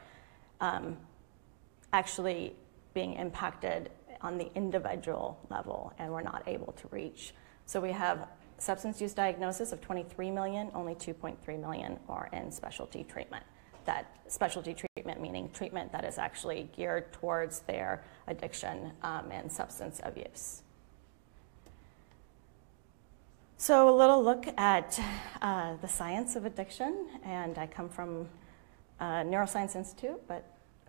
actually being impacted on the individual level and we're not able to reach. So we have substance use diagnosis of 23 million, only 2.3 million are in specialty treatment. That specialty treatment meaning treatment that is actually geared towards their addiction and substance abuse. So a little look at the science of addiction, and I come from Neuroscience Institute, but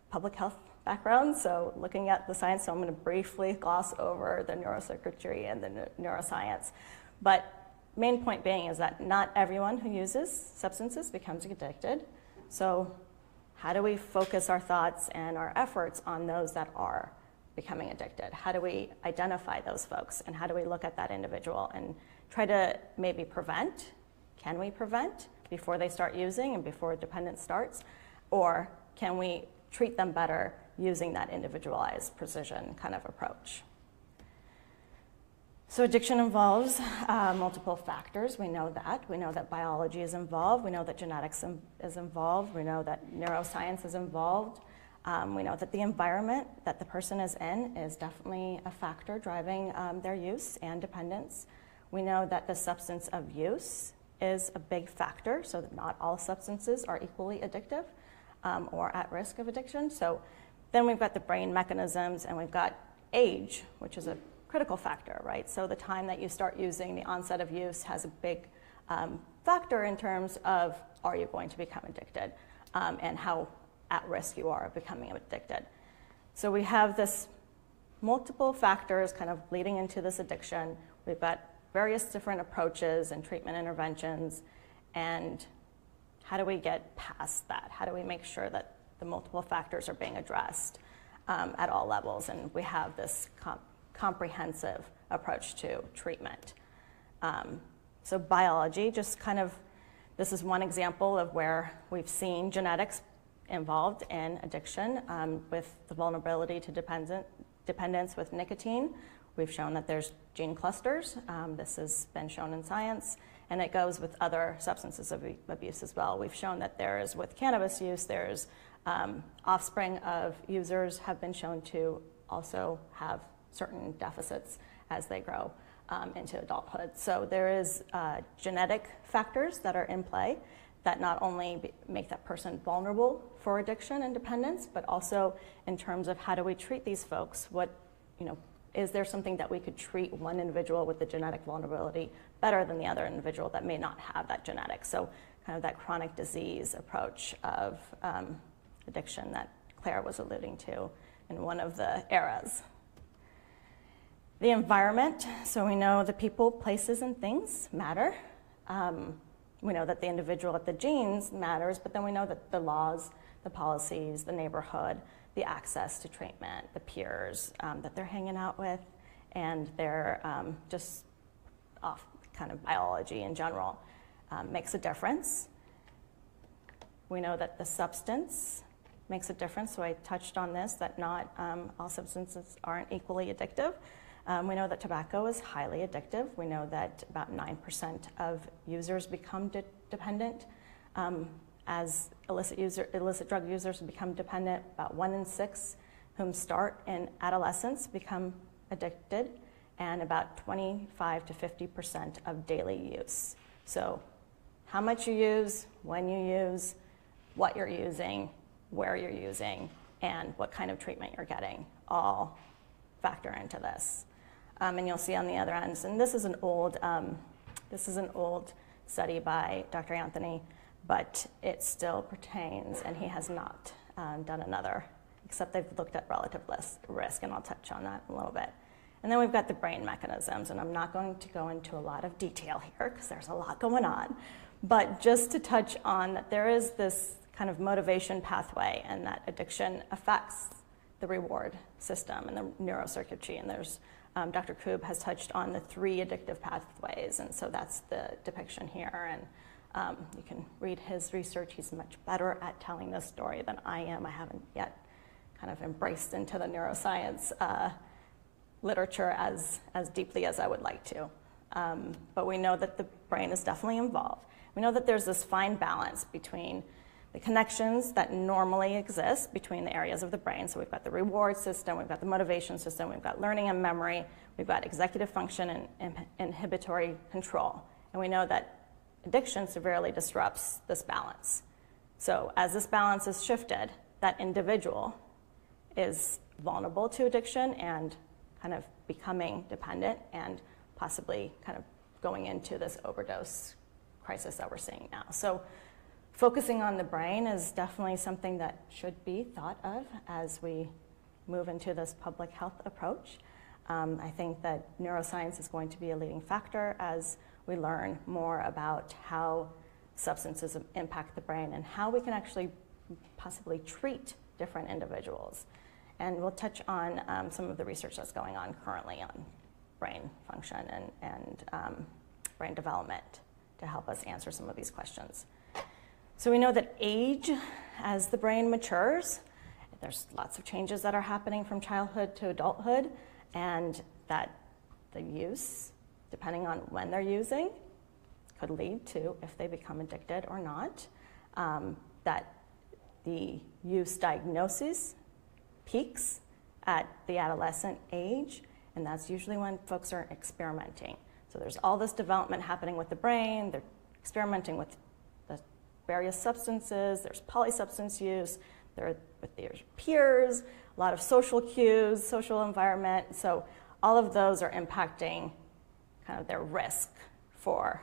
public health background, so looking at the science, so I'm going to briefly gloss over the neurocircuitry and the neuroscience. But main point being is that not everyone who uses substances becomes addicted. So how do we focus our thoughts and our efforts on those that are becoming addicted? How do we identify those folks, and how do we look at that individual and try to maybe prevent? Can we prevent before they start using and before dependence starts? Or can we treat them better using that individualized precision kind of approach? So addiction involves multiple factors. We know that. We know that biology is involved. We know that genetics is involved. We know that neuroscience is involved. We know that the environment that the person is in is definitely a factor driving their use and dependence. We know that the substance of use is a big factor, so that not all substances are equally addictive or at risk of addiction. So then we've got the brain mechanisms, and we've got age, which is a critical factor, right? So the time that you start using, the onset of use has a big factor in terms of, are you going to become addicted, and how at risk you are of becoming addicted. So we have this multiple factors kind of leading into this addiction. We've got various different approaches and treatment interventions, and how do we get past that? How do we make sure that the multiple factors are being addressed at all levels? And we have this comprehensive approach to treatment. So biology, just kind of, this is one example of where we've seen genetics involved in addiction with the vulnerability to dependence with nicotine. We've shown that there's gene clusters. This has been shown in science, and it goes with other substances of abuse as well. We've shown that there is, with cannabis use, there's offspring of users have been shown to also have certain deficits as they grow into adulthood. So there is genetic factors that are in play that not only make that person vulnerable for addiction and dependence, but also in terms of how do we treat these folks? What, is there something that we could treat one individual with the genetic vulnerability better than the other individual that may not have that genetic? So kind of that chronic disease approach of addiction that Claire was alluding to in one of the eras. The environment, so we know the people, places, and things matter. We know that the individual at the genes matters, but then we know that the laws, the policies, the neighborhood, the access to treatment, the peers that they're hanging out with, and their just off kind of biology in general makes a difference. We know that the substance makes a difference, so I touched on this, that not all substances aren't equally addictive. We know that tobacco is highly addictive. We know that about 9% of users become dependent. As illicit drug users become dependent, about 1 in 6 whom start in adolescence become addicted, and about 25 to 50% of daily use. So how much you use, when you use, what you're using, where you're using, and what kind of treatment you're getting all factor into this. And you'll see on the other ends, and this is an old study by Dr. Anthony, but it still pertains, and he has not done another, except they've looked at relative risk, and I'll touch on that in a little bit. And then we've got the brain mechanisms, and I'm not going to go into a lot of detail here because there's a lot going on, but just to touch on that there is this kind of motivation pathway, and that addiction affects the reward system and the neurocircuitry, and there's Dr. Koob has touched on the 3 addictive pathways, and so that's the depiction here, and you can read his research. He's much better at telling this story than I am. I haven't yet kind of embraced into the neuroscience literature as deeply as I would like to. But we know that the brain is definitely involved. We know that there's this fine balance between the connections that normally exist between the areas of the brain. So we've got the reward system, we've got the motivation system, we've got learning and memory, we've got executive function and inhibitory control. And we know that addiction severely disrupts this balance. So as this balance is shifted, that individual is vulnerable to addiction and kind of becoming dependent and possibly kind of going into this overdose crisis that we're seeing now. So focusing on the brain is definitely something that should be thought of as we move into this public health approach. I think that neuroscience is going to be a leading factor as we learn more about how substances impact the brain and how we can actually possibly treat different individuals. And we'll touch on some of the research that's going on currently on brain function and brain development to help us answer some of these questions. So we know that age, as the brain matures, there's lots of changes that are happening from childhood to adulthood, and that the use, depending on when they're using, could lead to, if they become addicted or not, that the use diagnosis peaks at the adolescent age, and that's usually when folks are experimenting. So there's all this development happening with the brain, they're experimenting with the various substances, there's polysubstance use, they're with their peers, a lot of social cues, social environment, so all of those are impacting kind of their risk for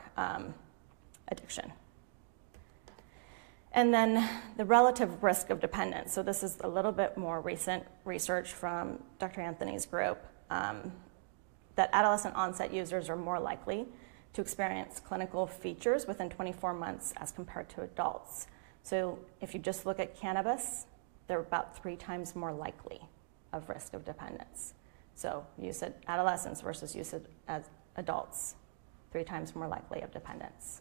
addiction. And then the relative risk of dependence. So this is a little bit more recent research from Dr. Anthony's group, that adolescent onset users are more likely to experience clinical features within 24 months as compared to adults. So if you just look at cannabis, they're about 3 times more likely of risk of dependence. So use at adolescents versus use as adults, 3 times more likely of dependence.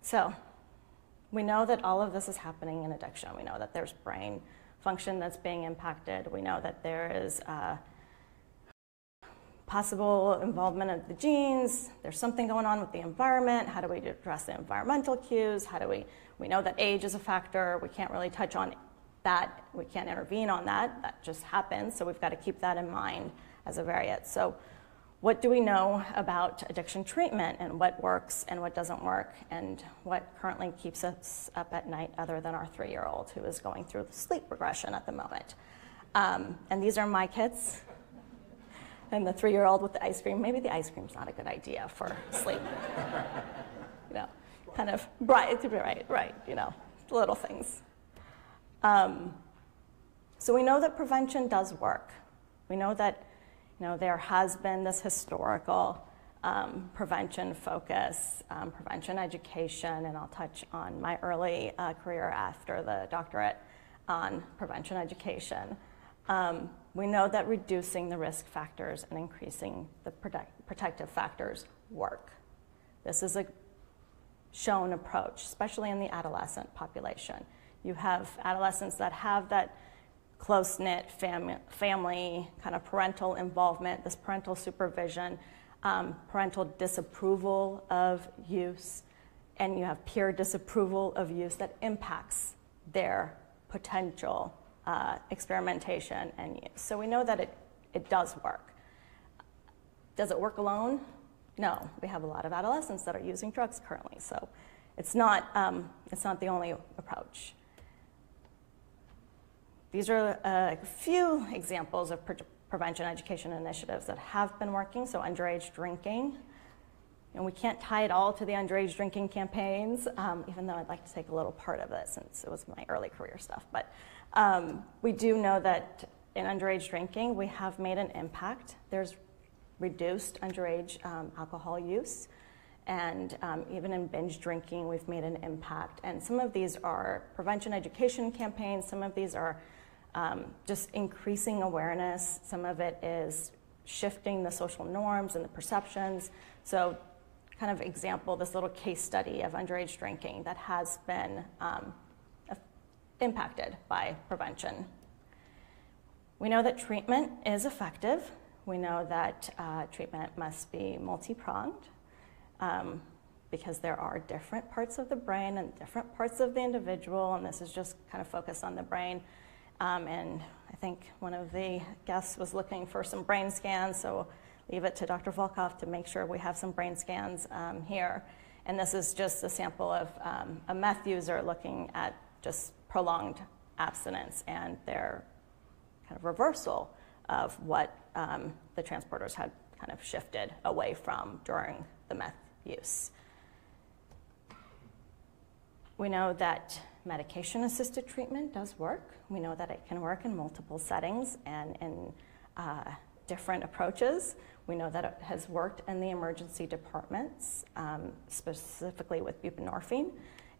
So we know that all of this is happening in addiction. We know that there's brain function that's being impacted. We know that there is possible involvement of the genes. There's something going on with the environment. How do we address the environmental cues? We know that age is a factor. We can't really touch on that. We can't intervene on that. That just happens. So we've got to keep that in mind as a variant. So what do we know about addiction treatment and what works and what doesn't work and what currently keeps us up at night other than our 3-year-old who is going through the sleep regression at the moment. And these are my kids and the 3-year-old with the ice cream. Maybe the ice cream's not a good idea for sleep. You know, kind of right, you know, little things. So we know that prevention does work. We know that there has been this historical prevention focus, prevention education, and I'll touch on my early career after the doctorate on prevention education. We know that reducing the risk factors and increasing the protective factors work. This is a shown approach, especially in the adolescent population. You have adolescents that have that close-knit family kind of parental involvement, this parental supervision, parental disapproval of use, and you have peer disapproval of use that impacts their potential experimentation and use. So we know that it does work. Does it work alone? No. We have a lot of adolescents that are using drugs currently, so it's not the only approach. These are a few examples of prevention education initiatives that have been working. So underage drinking, and we can't tie it all to the underage drinking campaigns, even though I'd like to take a little part of it since it was my early career stuff. But we do know that in underage drinking, we have made an impact. There's reduced underage alcohol use. And even in binge drinking, we've made an impact. And some of these are prevention education campaigns. Some of these are just increasing awareness. Some of it is shifting the social norms and the perceptions. So kind of example, this little case study of underage drinking that has been impacted by prevention. We know that treatment is effective. We know that treatment must be multi-pronged because there are different parts of the brain and different parts of the individual, and this is just kind of focused on the brain. And I think one of the guests was looking for some brain scans, so leave it to Dr. Volkov to make sure we have some brain scans here. And this is just a sample of a meth user looking at just prolonged abstinence and their kind of reversal of what the transporters had kind of shifted away from during the meth use. We know that medication-assisted treatment does work. We know that it can work in multiple settings and in different approaches. We know that it has worked in the emergency departments, specifically with buprenorphine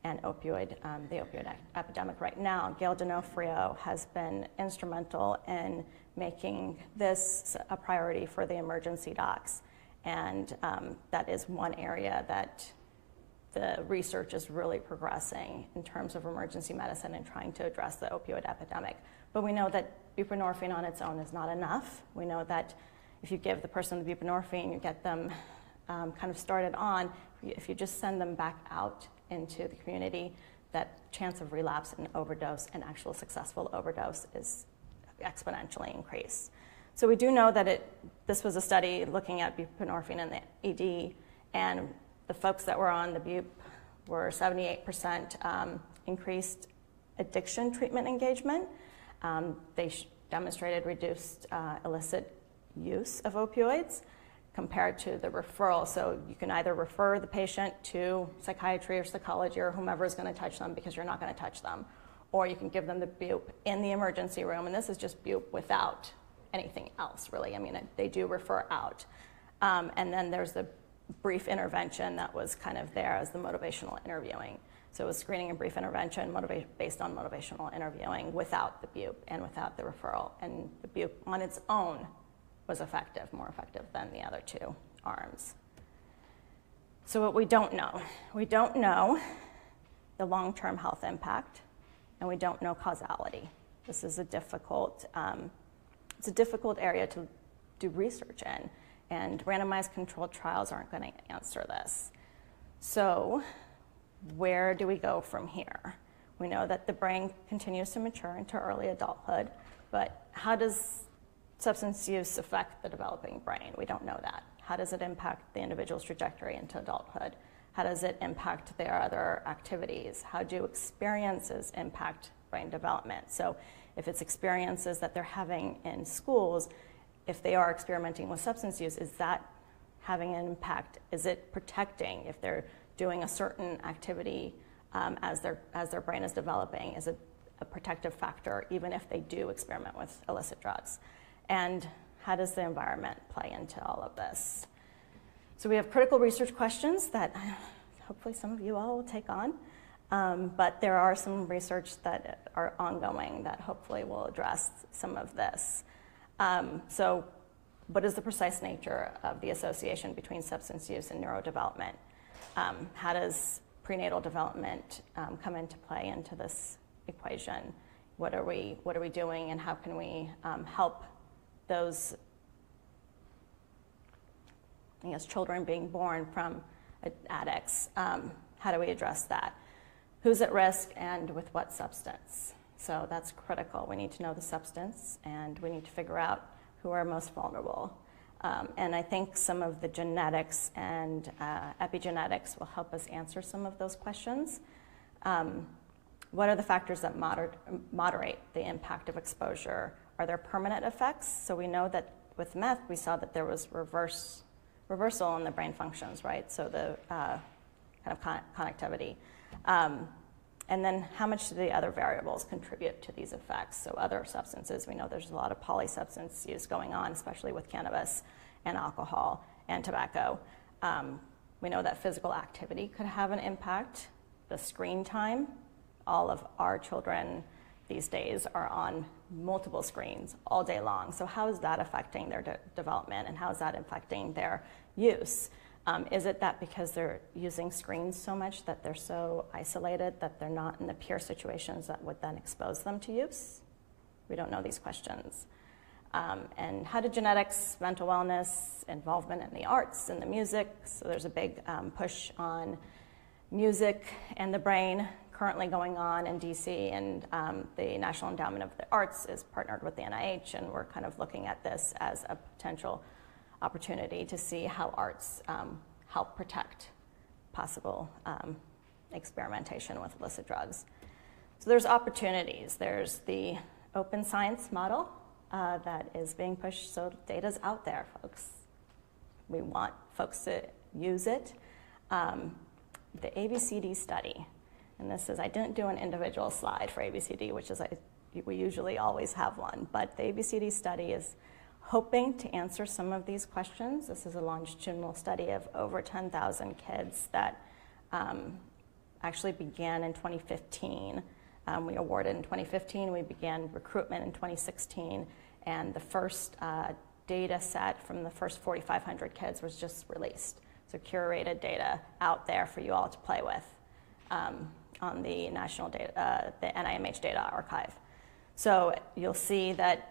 and the opioid epidemic right now. Gail D'Onofrio has been instrumental in making this a priority for the emergency docs. And that is one area that the research is really progressing in terms of emergency medicine and trying to address the opioid epidemic. But we know that buprenorphine on its own is not enough. We know that if you give the person the buprenorphine, you get them kind of started on. If you just send them back out into the community, that chance of relapse and overdose and actual successful overdose is exponentially increased. So we do know that this was a study looking at buprenorphine in the ED, and the folks that were on the bup were 78% increased addiction treatment engagement. They demonstrated reduced illicit use of opioids compared to the referral. So you can either refer the patient to psychiatry or psychology or whomever is going to touch them because you're not going to touch them, or you can give them the bup in the emergency room, and this is just bup without anything else, really. I mean, they do refer out. And then there's the brief intervention that was kind of there as the motivational interviewing. So it was screening and brief intervention based on motivational interviewing without the bup and without the referral. And the bup on its own was effective, more effective than the other two arms. So what we don't know the long-term health impact, and we don't know causality. This is a difficult, it's a difficult area to do research in, and randomized controlled trials aren't going to answer this. So where do we go from here? We know that the brain continues to mature into early adulthood, but how does substance use affect the developing brain? We don't know that. How does it impact the individual's trajectory into adulthood? How does it impact their other activities? How do experiences impact brain development? So if it's experiences that they're having in schools, if they are experimenting with substance use, is that having an impact? Is it protecting if they're doing a certain activity as their brain is developing? Is it a protective factor even if they do experiment with illicit drugs? And how does the environment play into all of this? So we have critical research questions that hopefully some of you all will take on, but there are some research that are ongoing that hopefully will address some of this. So what is the precise nature of the association between substance use and neurodevelopment? How does prenatal development come into play into this equation? What are we doing, and how can we help those I guess, children being born from addicts. How do we address that? Who's at risk and with what substance? So that's critical. We need to know the substance, and we need to figure out who are most vulnerable. And I think some of the genetics and epigenetics will help us answer some of those questions. What are the factors that moderate the impact of exposure? Are there permanent effects? So we know that with meth, we saw that there was reversal in the brain functions, right? So the kind of connectivity. And then how much do the other variables contribute to these effects? So other substances, we know there's a lot of polysubstance use going on, especially with cannabis and alcohol and tobacco. We know that physical activity could have an impact. The screen time, all of our children these days are on multiple screens all day long. So how is that affecting their development, and how is that affecting their use? Is it that because they're using screens so much that they're so isolated that they're not in the peer situations that would then expose them to use? We don't know these questions. And how do genetics, mental wellness, involvement in the arts and the music? So there's a big push on music and the brain currently going on in DC, and the National Endowment of the Arts is partnered with the NIH, and we're kind of looking at this as a potential opportunity to see how arts help protect possible experimentation with illicit drugs. So there's opportunities. There's the open science model that is being pushed, so data's out there, folks. We want folks to use it. The ABCD study, and this is, I didn't do an individual slide for ABCD, which is, we usually always have one, but the ABCD study is hoping to answer some of these questions. This is a longitudinal study of over 10,000 kids that actually began in 2015. We awarded in 2015, we began recruitment in 2016, and the first data set from the first 4,500 kids was just released. So curated data out there for you all to play with on the national data, the NIMH data archive. So you'll see that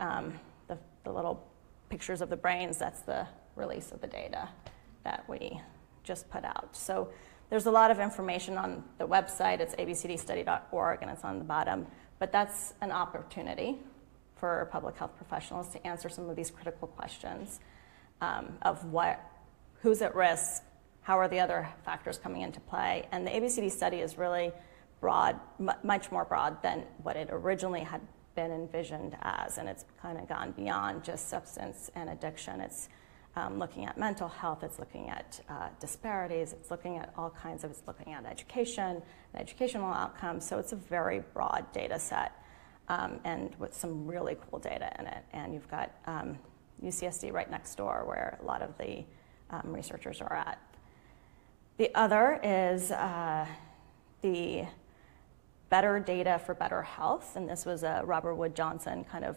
the little pictures of the brains, that's the release of the data that we just put out. So there's a lot of information on the website. It's abcdstudy.org, and it's on the bottom. But that's an opportunity for public health professionals to answer some of these critical questions of who's at risk, how are the other factors coming into play. And the ABCD study is really broad, much more broad than what it originally had been envisioned as, and it's kind of gone beyond just substance and addiction. It's looking at mental health, it's looking at disparities, it's looking at all kinds of, it's looking at education and educational outcomes. So it's a very broad data set and with some really cool data in it. And you've got UCSD right next door where a lot of the researchers are at. The other is the Better Data for Better Health, and this was a Robert Wood Johnson kind of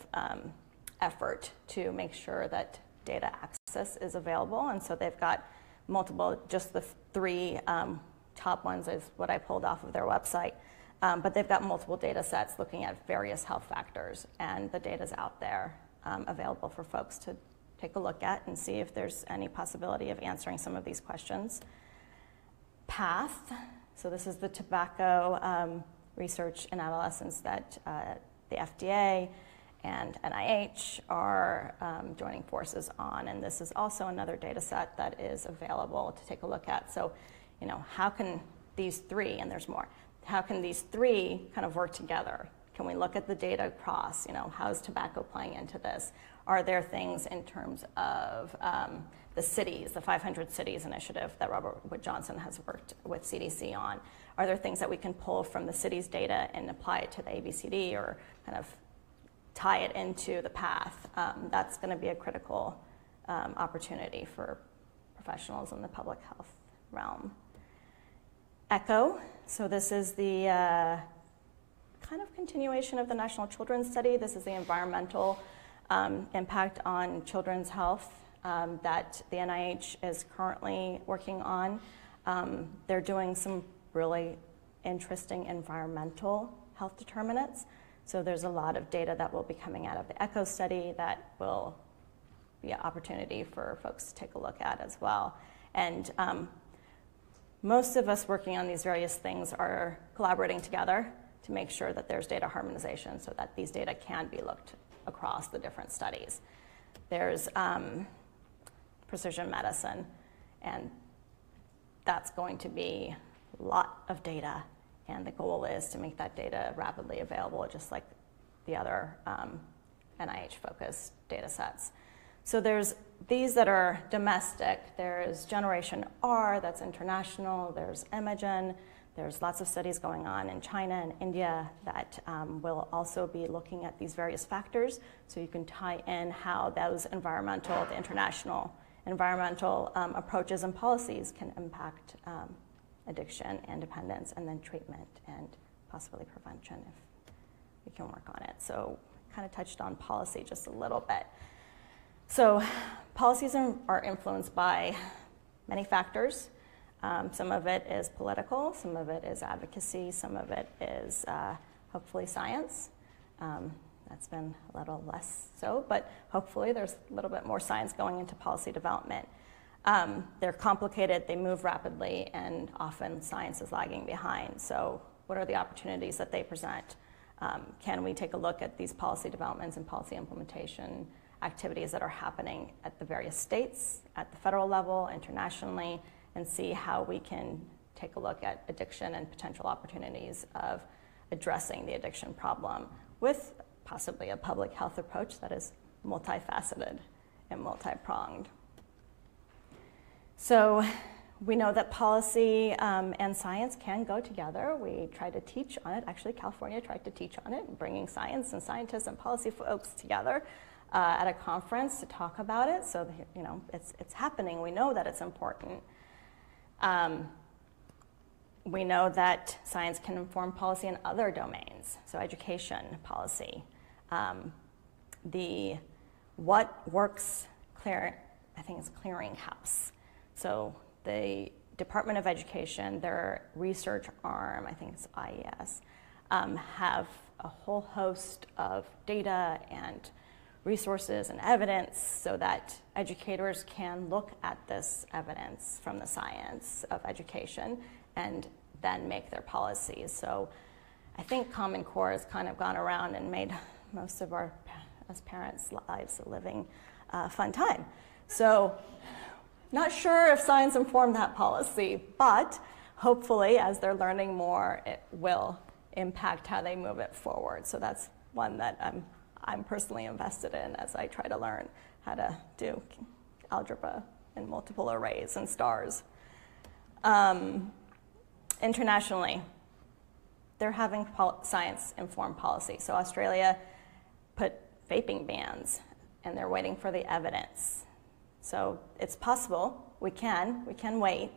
effort to make sure that data access is available. And so they've got multiple, just the three top ones is what I pulled off of their website, but they've got multiple data sets looking at various health factors, and the data's out there available for folks to take a look at and see if there's any possibility of answering some of these questions. PATH, so this is the tobacco research in adolescents that the FDA and NIH are joining forces on, and this is also another data set that is available to take a look at. So, you know, how can these three, and there's more, how can these three kind of work together? Can we look at the data across, you know, how is tobacco playing into this? Are there things in terms of the cities, the 500 Cities initiative that Robert Wood Johnson has worked with CDC on? Are there things that we can pull from the cities data and apply it to the ABCD or kind of tie it into the PATH? That's going to be a critical opportunity for professionals in the public health realm. ECHO, so this is the kind of continuation of the National Children's Study. This is the environmental impact on children's health that the NIH is currently working on. They're doing some really interesting environmental health determinants. So there's a lot of data that will be coming out of the ECHO study that will be an opportunity for folks to take a look at as well. And most of us working on these various things are collaborating together to make sure that there's data harmonization so that these data can be looked across the different studies. There's precision medicine, and that's going to be a lot of data, and the goal is to make that data rapidly available, just like the other NIH-focused data sets. So there's these that are domestic. There's Generation R, that's international. There's Imagen. There's lots of studies going on in China and India that will also be looking at these various factors, so you can tie in how those the international environmental approaches and policies can impact addiction and dependence, and then treatment and possibly prevention if we can work on it. So kind of touched on policy just a little bit. So policies are influenced by many factors. Some of it is political, some of it is advocacy, some of it is hopefully science. That's been a little less so, but hopefully there's a little bit more science going into policy development. They're complicated, they move rapidly, and often science is lagging behind. So what are the opportunities that they present? Can we take a look at these policy developments and policy implementation activities that are happening at the various states, at the federal level, internationally, and see how we can take a look at addiction and potential opportunities of addressing the addiction problem with possibly a public health approach that is multifaceted and multi-pronged. So we know that policy and science can go together. We try to teach on it. Actually, California tried to teach on it, bringing science and scientists and policy folks together at a conference to talk about it. So you know, it's happening. We know that it's important. We know that science can inform policy in other domains, so education policy. What works I think it's clearinghouse. So the Department of Education, their research arm, I think it's IES, have a whole host of data and resources and evidence so that educators can look at this evidence from the science of education and then make their policies. So I think Common Core has kind of gone around and made most of our, as parents' lives, a living fun time. So not sure if science informed that policy, but hopefully as they're learning more, it will impact how they move it forward. So that's one that I'm personally invested in as I try to learn how to do algebra and multiple arrays and stars. Internationally, they're having science-informed policy. So Australia put vaping bans, and they're waiting for the evidence. So it's possible, we can wait,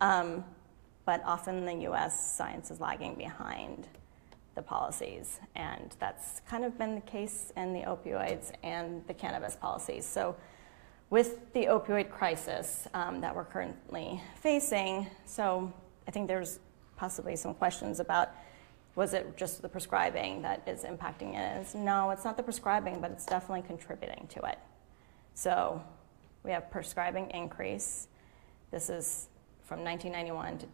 but often in the US, science is lagging behind the policies, and that's kind of been the case in the opioids and the cannabis policies. So with the opioid crisis that we're currently facing, so I think there's possibly some questions about, was it just the prescribing that is impacting it? No, it's not the prescribing, but it's definitely contributing to it. So we have prescribing increase. This is from 1991 to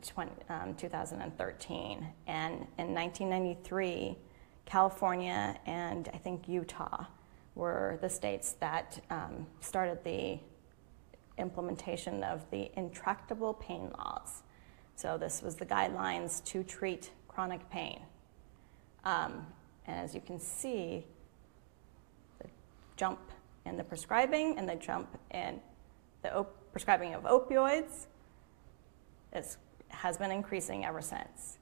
2013. And in 1993, California and I think Utah were the states that started the implementation of the intractable pain laws. So this was the guidelines to treat chronic pain. And as you can see, the jump in the prescribing and the jump in the prescribing of opioids has been increasing ever since.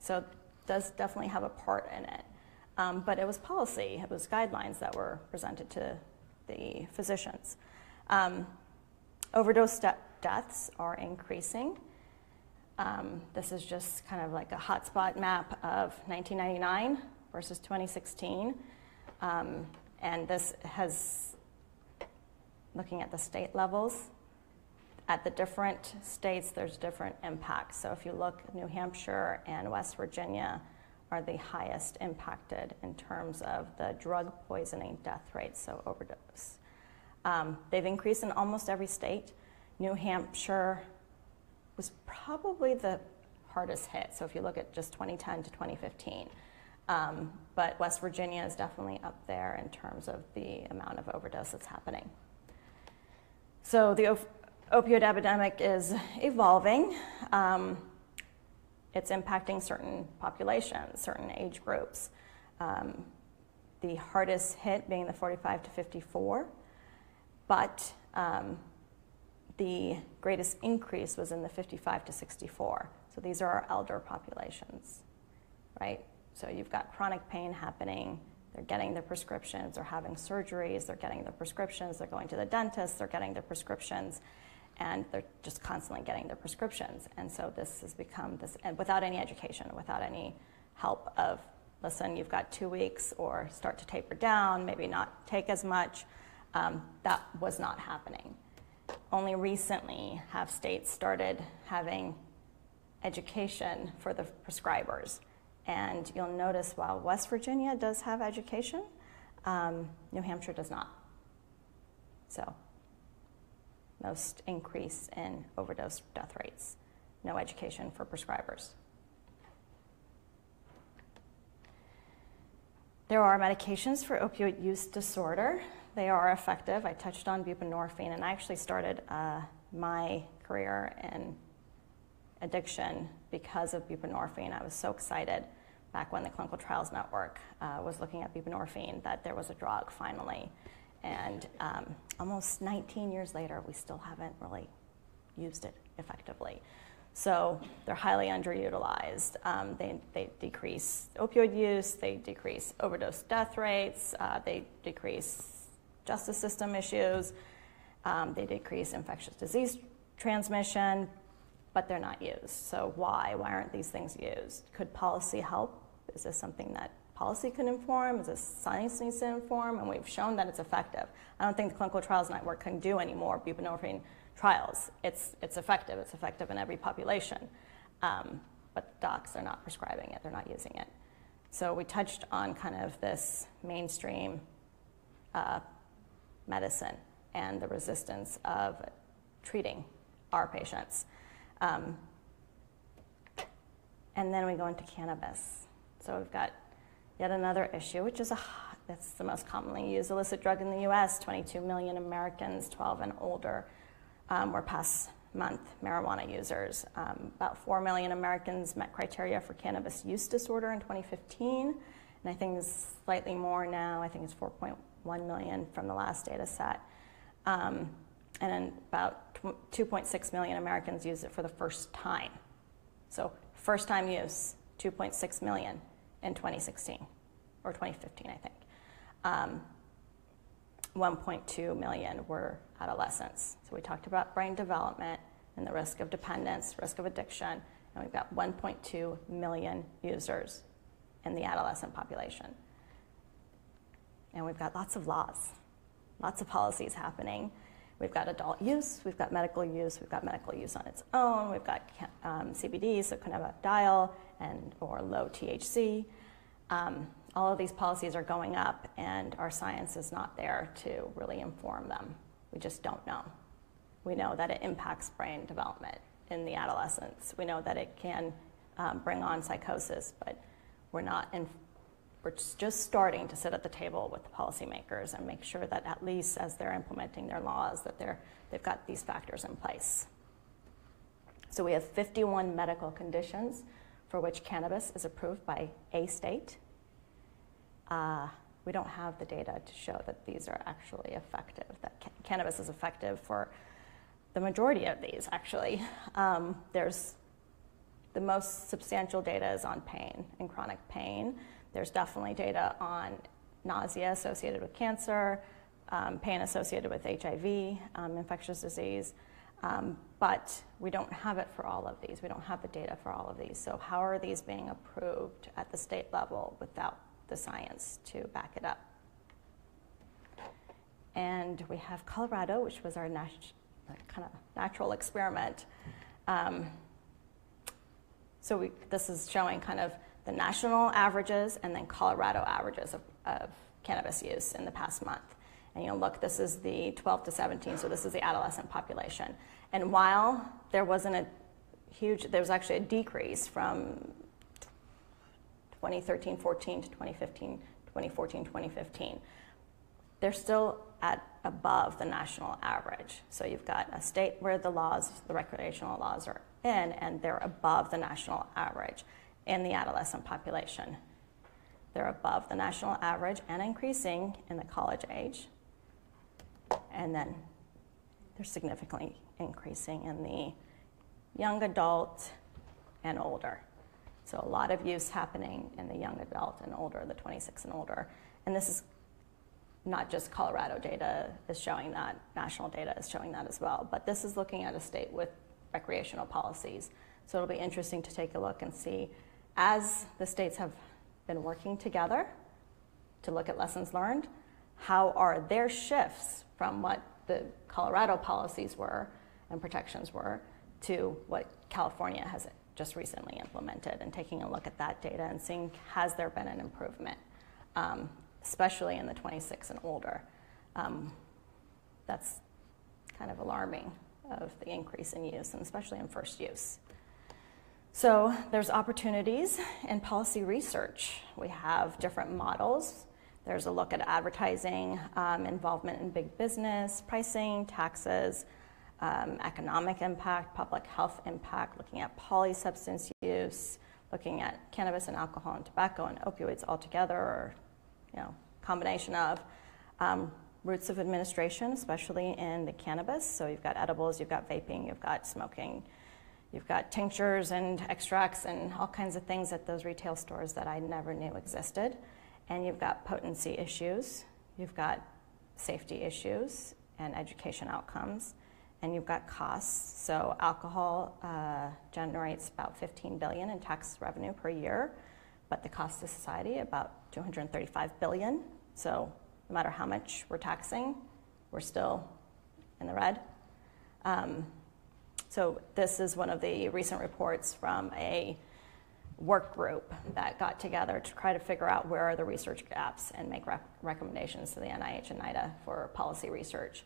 So it does definitely have a part in it. But it was policy, it was guidelines that were presented to the physicians. Overdose deaths are increasing. This is just kind of like a hotspot map of 1999 versus 2016. And this has, looking at the state levels, at the different states, there's different impacts. So if you look, New Hampshire and West Virginia are the highest impacted in terms of the drug poisoning death rates, so overdose. They've increased in almost every state. New Hampshire was probably the hardest hit, so if you look at just 2010 to 2015. But West Virginia is definitely up there in terms of the amount of overdose that's happening. So the opioid epidemic is evolving. It's impacting certain populations, certain age groups. The hardest hit being the 45 to 54, but the greatest increase was in the 55 to 64. So these are our elder populations, right? So you've got chronic pain happening, they're getting their prescriptions, they're having surgeries, they're getting their prescriptions, they're going to the dentist, they're getting their prescriptions, and they're just constantly getting their prescriptions. And so this has become this, and without any education, without any help of, listen, you've got 2 weeks, or start to taper down, maybe not take as much. That was not happening. Only recently have states started having education for the prescribers. And you'll notice while West Virginia does have education, New Hampshire does not. So, most increase in overdose death rates, no education for prescribers. There are medications for opioid use disorder. They are effective. I touched on buprenorphine, and I actually started my career in addiction because of buprenorphine. I was so excited back when the Clinical Trials Network was looking at buprenorphine that there was a drug finally. And almost 19 years later, we still haven't really used it effectively. So they're highly underutilized. They decrease opioid use, they decrease overdose death rates, they decrease justice system issues, they decrease infectious disease transmission, but they're not used. So why? Why aren't these things used? Could policy help? Is this something that policy can inform? Is this science needs to inform? And we've shown that it's effective. I don't think the Clinical Trials Network can do any more buprenorphine trials. It's effective. It's effective in every population. But docs are not prescribing it. They're not using it. So we touched on kind of this mainstream medicine and the resistance of treating our patients. And then we go into cannabis. So we've got yet another issue, which is that's the most commonly used illicit drug in the US. 22 million Americans 12 and older were past month marijuana users. About 4 million Americans met criteria for cannabis use disorder in 2015, and I think it's slightly more now. I think it's 4.1 million from the last data set. And then about 2.6 million Americans use it for the first time. So first time use, 2.6 million in 2016, or 2015, I think. 1.2 million were adolescents. So we talked about brain development and the risk of dependence, risk of addiction, and we've got 1.2 million users in the adolescent population. And we've got lots of laws, lots of policies happening. We've got adult use, we've got medical use on its own, we've got CBD, so cannabidiol, or low THC. All of these policies are going up, and our science is not there to really inform them. We just don't know. We know that it impacts brain development in the adolescents. We know that it can bring on psychosis, but we're just starting to sit at the table with the policymakers and make sure that at least as they're implementing their laws, that they've got these factors in place. So we have 51 medical conditions for which cannabis is approved by a state. We don't have the data to show that these are actually effective, that cannabis is effective for the majority of these, actually. There's the most substantial data is on pain and chronic pain. There's definitely data on nausea associated with cancer, pain associated with HIV, infectious disease, but we don't have it for all of these. We don't have the data for all of these. So how are these being approved at the state level without the science to back it up? And we have Colorado, which was our kind of natural experiment. So this is showing kind of the national averages and then Colorado averages of cannabis use in the past month. And you look, this is the 12 to 17, so this is the adolescent population. And while there wasn't a huge, there was actually a decrease from 2013-14 to 2014-2015, they're still at above the national average. So you've got a state where the laws, the recreational laws are in, and they're above the national average in the adolescent population. They're above the national average and increasing in the college age. And then they're significantly increasing in the young adult and older. So a lot of use happening in the young adult and older, the 26 and older. And this is not just Colorado data is showing that, national data is showing that as well. But this is looking at a state with recreational policies. So it'll be interesting to take a look and see, as the states have been working together to look at lessons learned, how are their shifts from what the Colorado policies were and protections were to what California has just recently implemented, and taking a look at that data and seeing, has there been an improvement, especially in the 26 and older. That's kind of alarming of the increase in use, and especially in first use. So there's opportunities in policy research. We have different models. There's a look at advertising, involvement in big business, pricing, taxes, economic impact, public health impact, looking at polysubstance use, looking at cannabis and alcohol and tobacco and opioids altogether, or combination of. Routes of administration, especially in the cannabis. So you've got edibles, you've got vaping, you've got smoking, you've got tinctures and extracts and all kinds of things at those retail stores that I never knew existed. And you've got potency issues, you've got safety issues and education outcomes, and you've got costs. So alcohol generates about $15 billion in tax revenue per year, but the cost to society about $235 billion. So no matter how much we're taxing, we're still in the red. So this is one of the recent reports from a work group that got together to try to figure out where are the research gaps and make recommendations to the NIH and NIDA for policy research.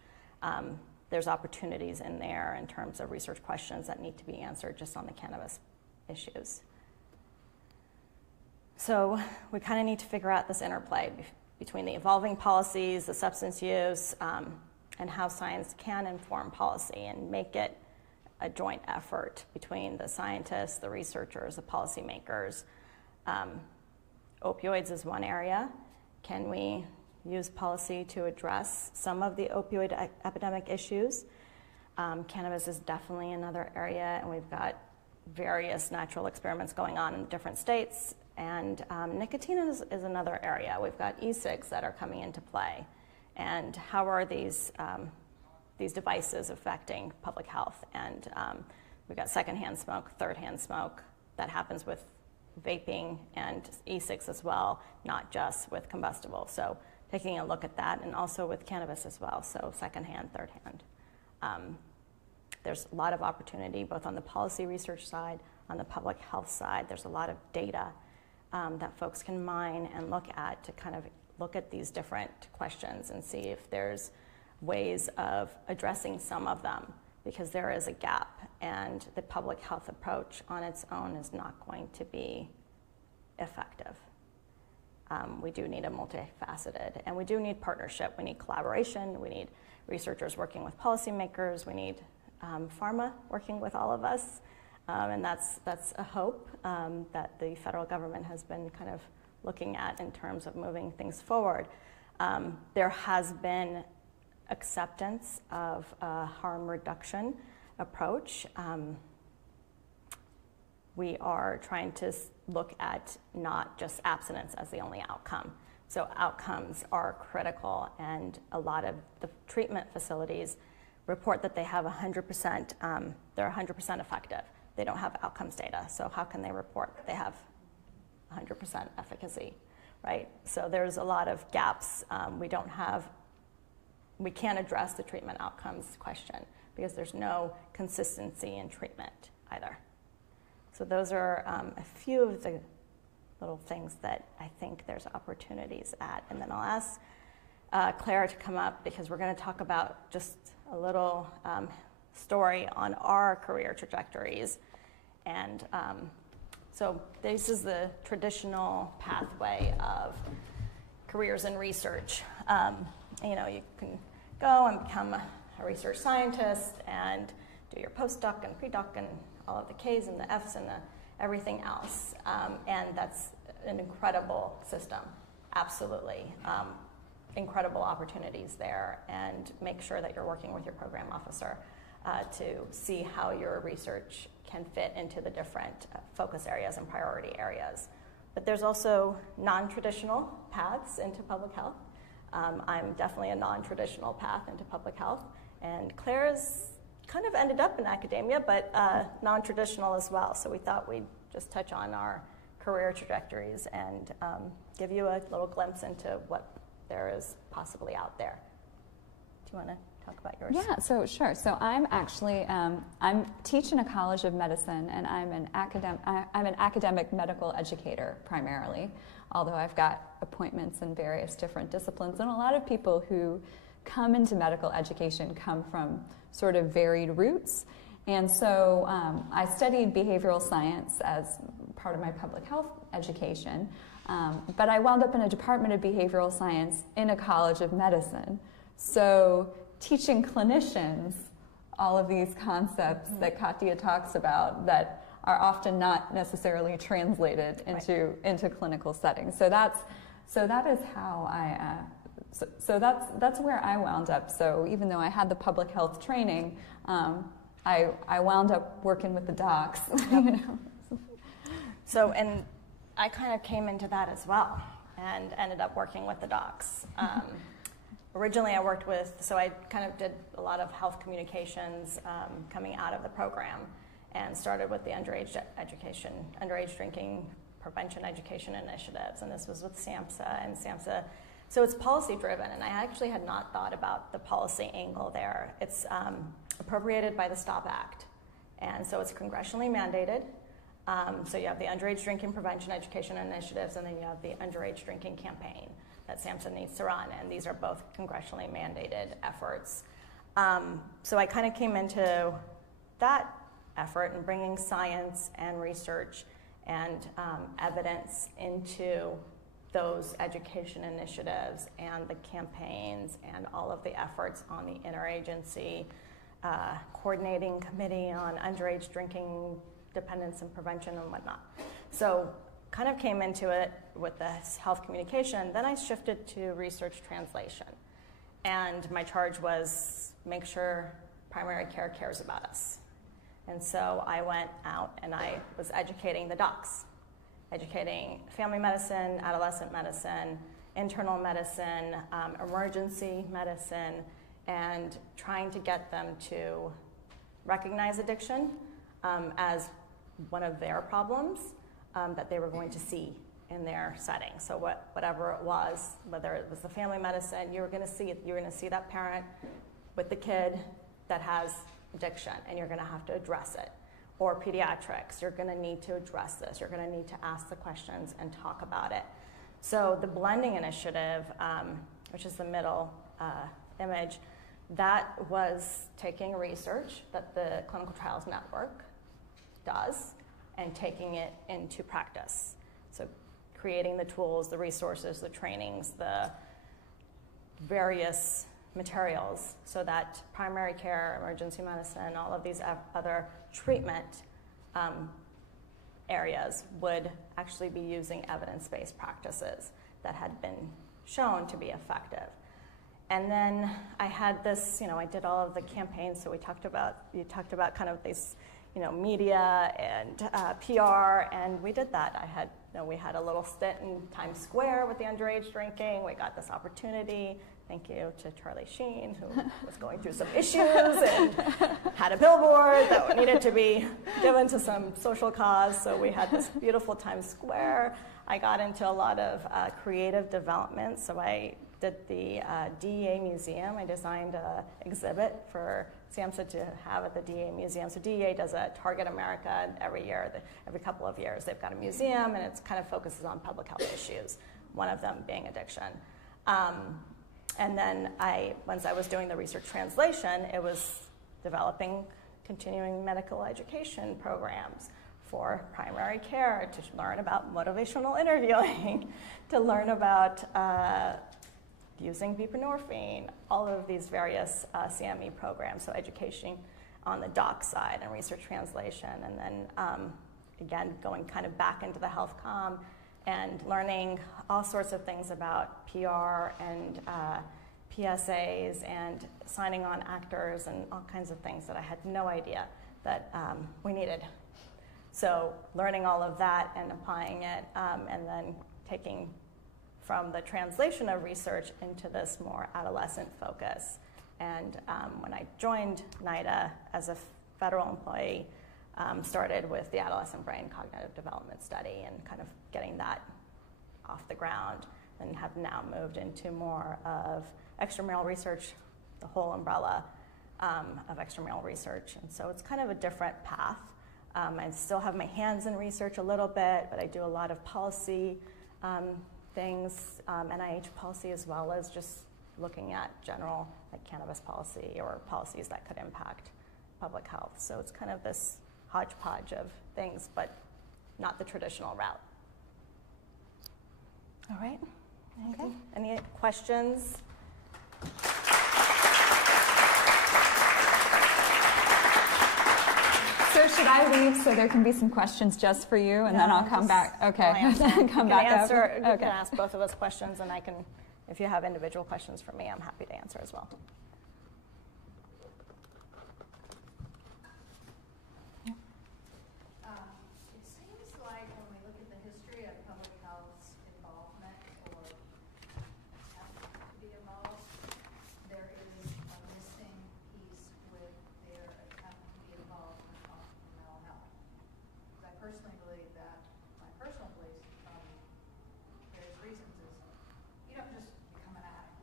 There's opportunities in there in terms of research questions that need to be answered just on the cannabis issues. So we kind of need to figure out this interplay between the evolving policies, the substance use, and how science can inform policy and make it a joint effort between the scientists, the researchers, the policymakers. Opioids is one area. Can we use policy to address some of the opioid epidemic issues? Cannabis is definitely another area, and we've got various natural experiments going on in different states. And nicotine is another area. We've got e-cigs that are coming into play. And how are these devices affecting public health? And we've got secondhand smoke, thirdhand smoke that happens with vaping and e-cigs as well, not just with combustible. So taking a look at that, and also with cannabis as well, so secondhand, thirdhand. There's a lot of opportunity both on the policy research side, on the public health side. There's a lot of data that folks can mine and look at to kind of look at these different questions and see if there's ways of addressing some of them, because there is a gap, and the public health approach on its own is not going to be effective. We do need a multifaceted, and we do need partnership. We need collaboration. We need researchers working with policymakers. We need pharma working with all of us. And that's a hope that the federal government has been kind of looking at in terms of moving things forward. There has been acceptance of a harm reduction approach. We are trying to look at not just abstinence as the only outcome. So outcomes are critical, and a lot of the treatment facilities report that they have 100%, they're 100% effective. They don't have outcomes data, so how can they report they have 100% efficacy, right? So there's a lot of gaps. We can't address the treatment outcomes question because there's no consistency in treatment either. So those are a few of the little things that I think there's opportunities at. And then I'll ask Claire to come up because we're going to talk about just a little story on our career trajectories. And so this is the traditional pathway of careers in research. You know, you can go and become a research scientist and do your postdoc and pre-doc and all of the Ks and the Fs and everything else. And that's an incredible system, absolutely. Incredible opportunities there, and make sure that you're working with your program officer to see how your research can fit into the different focus areas and priority areas. But there's also non-traditional paths into public health. I'm definitely a non-traditional path into public health, and Claire's kind of ended up in academia, but non-traditional as well. So we thought we'd just touch on our career trajectories and give you a little glimpse into what there is possibly out there. Do you want to talk about yours? Yeah, so sure. So I'm actually, I'm teaching a college of medicine, and I'm an academic medical educator primarily, although I've got appointments in various different disciplines. And a lot of people who come into medical education come from sort of varied roots. And so I studied behavioral science as part of my public health education, but I wound up in a department of behavioral science in a college of medicine. So teaching clinicians all of these concepts that Katya talks about that are often not necessarily translated into clinical settings. So that is how I so that's where I wound up. So even though I had the public health training, I wound up working with the docs. You know? So, and I kind of came into that as well and ended up working with the docs. Originally I worked with, so I kind of did a lot of health communications coming out of the program, and started with the underage education, underage drinking prevention education initiatives, and this was with SAMHSA, and SAMHSA, so it's policy driven, and I actually had not thought about the policy angle there. It's appropriated by the STOP Act, and so it's congressionally mandated. So you have the underage drinking prevention education initiatives, and then you have the underage drinking campaign that SAMHSA needs to run, and these are both congressionally mandated efforts. So I kind of came into that effort and bringing science and research and evidence into those education initiatives and the campaigns and all of the efforts on the interagency coordinating committee on underage drinking dependence and prevention and whatnot. So kind of came into it with this health communication. Then I shifted to research translation. And my charge was make sure primary care cares about us. And so I went out and I was educating the docs, educating family medicine, adolescent medicine, internal medicine, emergency medicine, and trying to get them to recognize addiction as one of their problems that they were going to see in their setting. So whatever it was, whether it was the family medicine, you were going to see it. You're going to see that parent with the kid that has addiction, and you're going to have to address it. Or pediatrics, you're going to need to address this. You're going to need to ask the questions and talk about it. So the blending initiative, which is the middle image, that was taking research that the Clinical Trials Network does and taking it into practice. So creating the tools, the resources, the trainings, the various materials so that primary care, emergency medicine, all of these other treatment areas would actually be using evidence-based practices that had been shown to be effective. And then I had this, I did all of the campaigns, so you talked about kind of these, media and PR, and we did that. We had a little stint in Times Square with the underage drinking. We got this opportunity. Thank you to Charlie Sheen, who was going through some issues and had a billboard that needed to be given to some social cause. So we had this beautiful Times Square. I got into a lot of creative development. So I did the DEA Museum. I designed an exhibit for SAMHSA to have at the DEA Museum. So DEA does a Target America every year, every couple of years. They've got a museum, and it kind of focuses on public health issues, one of them being addiction. And then once I was doing the research translation, it was developing continuing medical education programs for primary care, to learn about motivational interviewing, to learn about using buprenorphine, all of these various CME programs, so education on the doc side and research translation, and then again, going kind of back into the health comm and learning all sorts of things about PR and PSAs and signing on actors and all kinds of things that I had no idea that we needed. So learning all of that and applying it, and then taking from the translation of research into this more adolescent focus. And when I joined NIDA as a federal employee, started with the adolescent brain cognitive development study and kind of getting that off the ground, and have now moved into more of extramural research, the whole umbrella of extramural research. And so it's kind of a different path. I still have my hands in research a little bit, but I do a lot of policy things, NIH policy, as well as just looking at general like cannabis policy or policies that could impact public health. So it's kind of this hodgepodge of things, but not the traditional route. All right. Okay. Any questions? So should I leave so there can be some questions just for you, and then I'll come back? Okay. Come back up. You can ask both of us questions, and I can, if you have individual questions for me, I'm happy to answer as well. It seems like when we look at the history of public health's involvement or attempt to be involved, there is a missing piece with their attempt to be involved in mental health. I personally believe that, my personal belief from various reasons is, you don't just become an addict.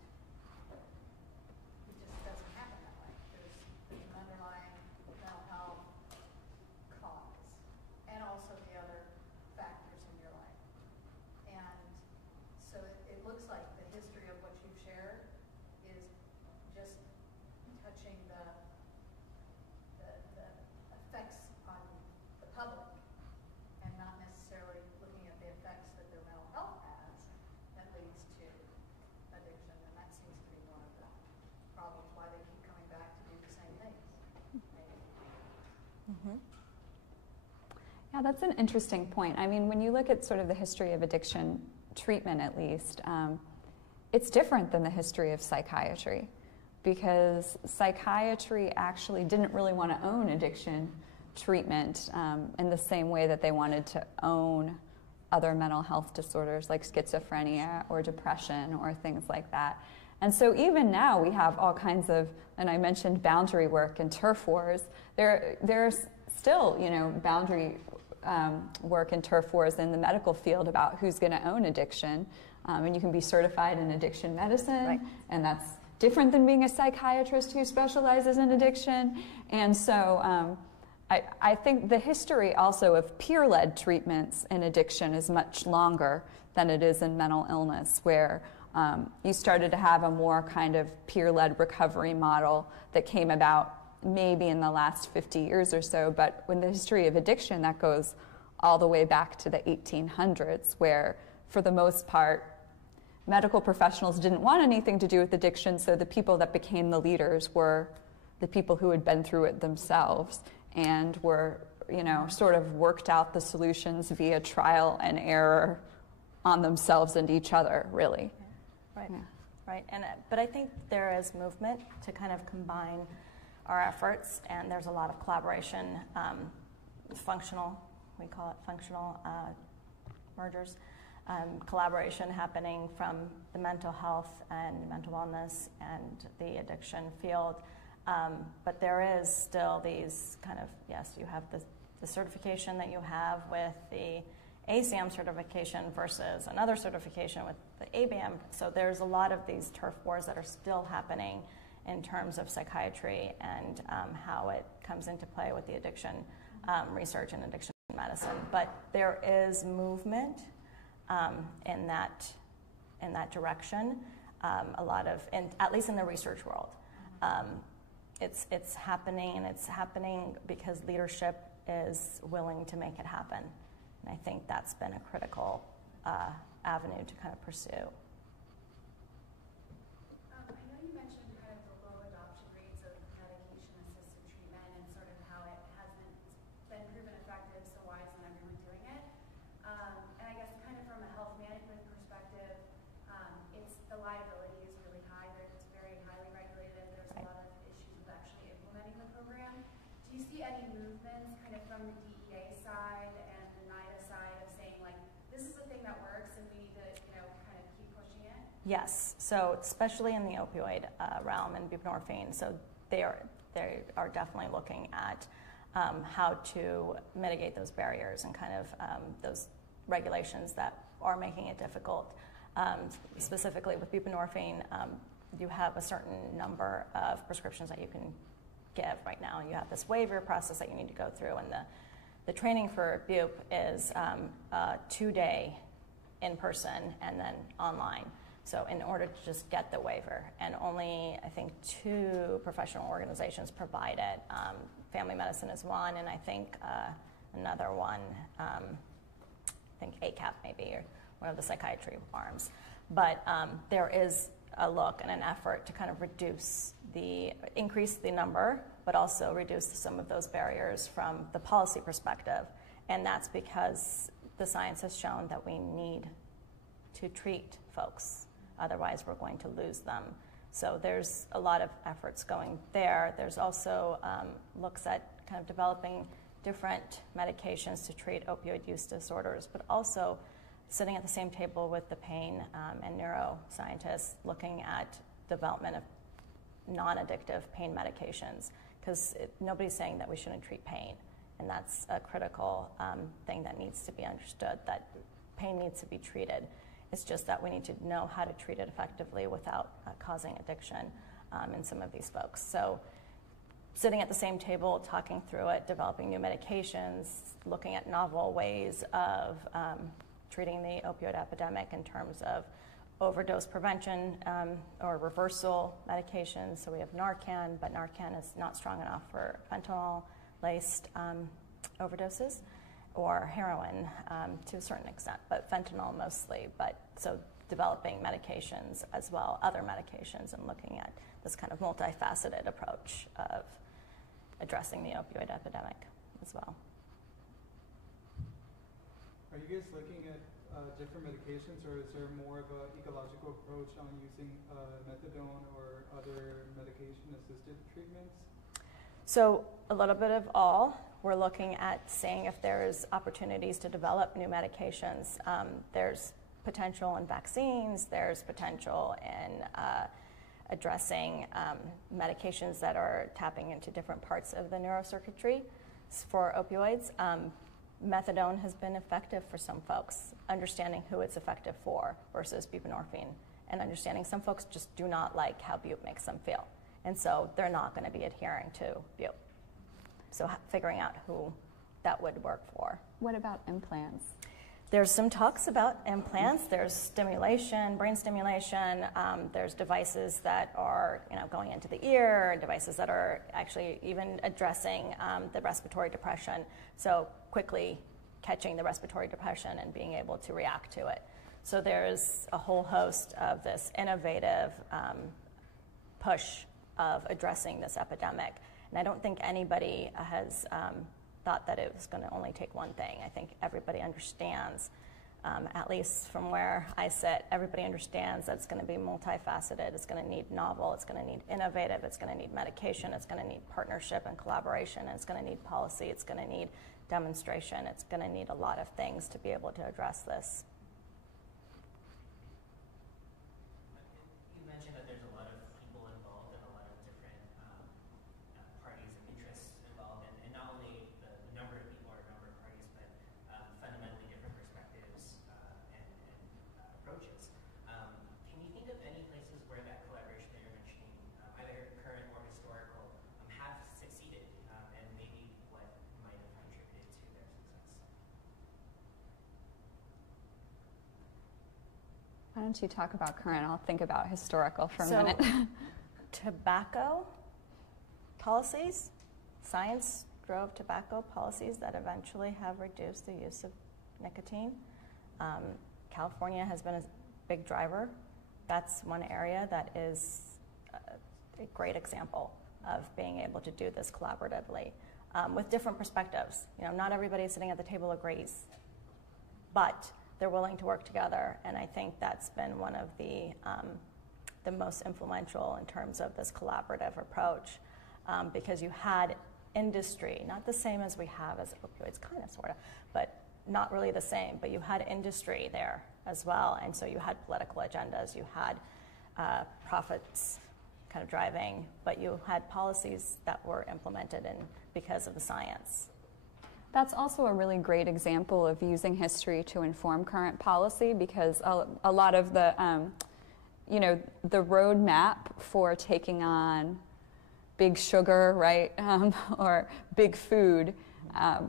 It just doesn't happen that way. There's an underlying mental health cause, and also the other factors in your life. And so it looks like the history of what you've shared is just touching the effects on the public, and not necessarily looking at the effects that their mental health has that leads to addiction. And that seems to be one of the problems why they keep coming back to do the same things. Mm-hmm. Yeah, that's an interesting point. I mean, when you look at sort of the history of addiction treatment, at least, it's different than the history of psychiatry, because psychiatry actually didn't really want to own addiction treatment in the same way that they wanted to own other mental health disorders like schizophrenia or depression or things like that. And so even now we have all kinds of, and I mentioned boundary work and turf wars, there's still, boundary work and turf wars in the medical field about who's going to own addiction. And you can be certified in addiction medicine, right, and that's different than being a psychiatrist who specializes in addiction. And so I think the history also of peer-led treatments in addiction is much longer than it is in mental illness, where you started to have a more kind of peer-led recovery model that came about maybe in the last 50 years or so. But in the history of addiction, that goes all the way back to the 1800s, where for the most part, medical professionals didn't want anything to do with addiction, so the people that became the leaders were the people who had been through it themselves and were, sort of worked out the solutions via trial and error on themselves and each other, really. Right, yeah. Right. But I think there is movement to kind of combine our efforts, and there's a lot of collaboration, functional, we call it functional mergers, collaboration happening from the mental health and mental wellness and the addiction field. But there is still these kind of, yes, you have the certification that you have with the ACM certification versus another certification with the ABM. So there's a lot of these turf wars that are still happening in terms of psychiatry and how it comes into play with the addiction research and addiction medicine. But there is movement in that direction. a lot of, at least in the research world. It's happening, and it's happening because leadership is willing to make it happen. And I think that's been a critical avenue to kind of pursue. I know you mentioned kind of the low adoption rates of medication-assisted treatment and sort of how it hasn't been proven effective, so why isn't everyone doing it? And I guess kind of from a health management perspective, the liability is really high. It's very highly regulated. There's a lot of issues with actually implementing the program. Do you see any movements kind of from the DEA side and the NIDA side of saying, like, this is a thing that works and we need to, kind of keep pushing it? Yes, so especially in the opioid realm and buprenorphine, so they are definitely looking at how to mitigate those barriers and kind of those regulations that are making it difficult. Specifically with buprenorphine, you have a certain number of prescriptions that you can give right now. You have this waiver process that you need to go through, and the training for bup is a 2-day in person and then online. So in order to just get the waiver, and only I think 2 professional organizations provide it. Family Medicine is one, and I think another one, I think ACAP maybe, or one of the psychiatry arms. But there is a look and an effort to kind of increase the number, but also reduce some of those barriers from the policy perspective. And that's because the science has shown that we need to treat folks. Otherwise, we're going to lose them. So there's a lot of efforts going there. There's also looks at kind of developing different medications to treat opioid use disorders, but also sitting at the same table with the pain and neuroscientists looking at development of non-addictive pain medications, because nobody's saying that we shouldn't treat pain. And that's a critical thing that needs to be understood, that pain needs to be treated. It's just that we need to know how to treat it effectively without causing addiction in some of these folks. So sitting at the same table, talking through it, developing new medications, looking at novel ways of treating the opioid epidemic in terms of overdose prevention or reversal medications. So we have Narcan, but Narcan is not strong enough for fentanyl-laced overdoses, or heroin to a certain extent, but fentanyl mostly. But so developing medications as well, other medications, and looking at this kind of multifaceted approach of addressing the opioid epidemic as well. Are you guys looking at different medications, or is there more of an ecological approach on using methadone or other medication-assisted treatments? So a little bit of all. We're looking at seeing if there's opportunities to develop new medications. There's potential in vaccines. There's potential in addressing medications that are tapping into different parts of the neurocircuitry for opioids. Methadone has been effective for some folks, understanding who it's effective for versus buprenorphine, and understanding some folks just do not like how bup makes them feel. And so they're not going to be adhering to bup. So figuring out who that would work for. What about implants? There's some talks about implants. There's stimulation, brain stimulation. There's devices that are going into the ear, devices that are actually even addressing the respiratory depression. So quickly catching the respiratory depression and being able to react to it. So there's a whole host of this innovative push of addressing this epidemic. And I don't think anybody has thought that it was going to only take one thing. I think everybody understands, at least from where I sit, everybody understands that it's going to be multifaceted, it's going to need novel, it's going to need innovative, it's going to need medication, it's going to need partnership and collaboration, and it's going to need policy, it's going to need demonstration, it's going to need a lot of things to be able to address this. You mentioned that there's a lot of people involved and a lot of different parties and interests involved, and not only the number of people or number of parties, but fundamentally different perspectives and approaches. Can you think of any places where that collaboration that you're mentioning, either current or historical, have succeeded, and maybe what might have contributed to their success? don't you talk about current? I'll think about historical for a So, minute. tobacco policies, science drove tobacco policies that eventually have reduced the use of nicotine. California has been a big driver. That's one area that is a great example of being able to do this collaboratively with different perspectives. You know, not everybody sitting at the table agrees, but they're willing to work together, and I think that's been one of the most influential in terms of this collaborative approach, because you had industry, not the same as we have as opioids, kind of, sort of, but not really the same, but you had industry there as well, and so you had political agendas, you had profits kind of driving, but you had policies that were implemented because of the science. That's also a really great example of using history to inform current policy, because a lot of the, the roadmap for taking on big sugar, right, or big food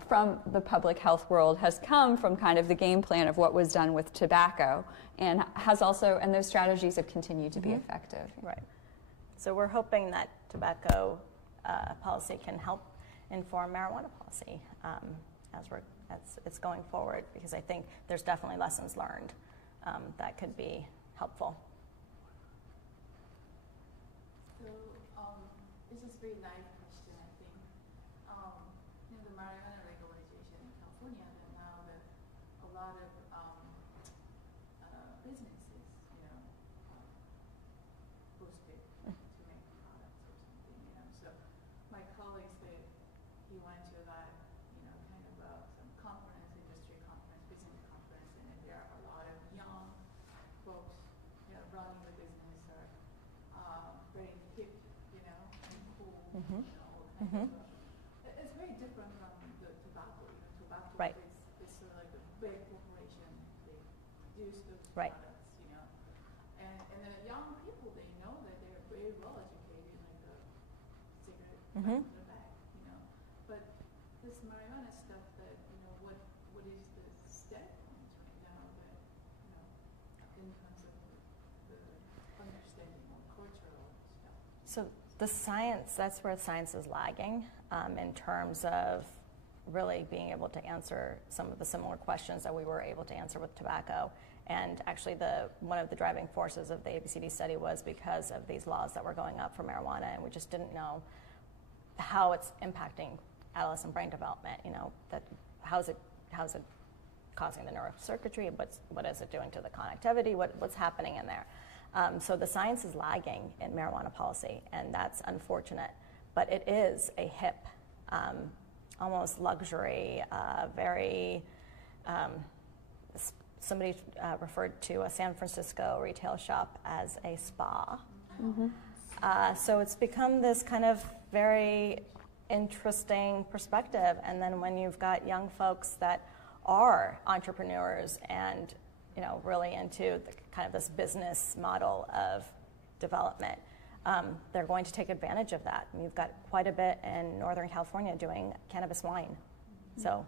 from the public health world has come from kind of the game plan of what was done with tobacco, and those strategies have continued to be effective. Right. So we're hoping that tobacco policy can help inform marijuana policy as it's going forward, because I think there's definitely lessons learned that could be helpful. So this is a very live question, I think. The marijuana legalization in California, and now that a lot of businesses, boosted to make products or something, So my colleague said he went to that, kind of some conference, industry conference, business conference, and there are a lot of young folks, running the business are very hip, and cool, kind of. It's very different from the tobacco. Tobacco Right. is sort of like a big corporation. They use those Right. products, And the young people, they know that they're very well educated, like a cigarette back in the back, But this marijuana stuff that, what is the standpoint right now that, in terms of the understanding of cultural stuff? So the science, that's where science is lagging in terms of really being able to answer some of the similar questions that we were able to answer with tobacco. And actually one of the driving forces of the ABCD study was because of these laws that were going up for marijuana, and we just didn't know how it's impacting adolescent brain development, that how's it causing the neurocircuitry, what is it doing to the connectivity, what's happening in there. So the science is lagging in marijuana policy, and that's unfortunate. But it is a hip, almost luxury, very, somebody referred to a San Francisco retail shop as a spa. So it's become this kind of very interesting perspective. And then when you've got young folks that are entrepreneurs and really into kind of this business model of development, they're going to take advantage of that. And you've got quite a bit in Northern California doing cannabis wine. So,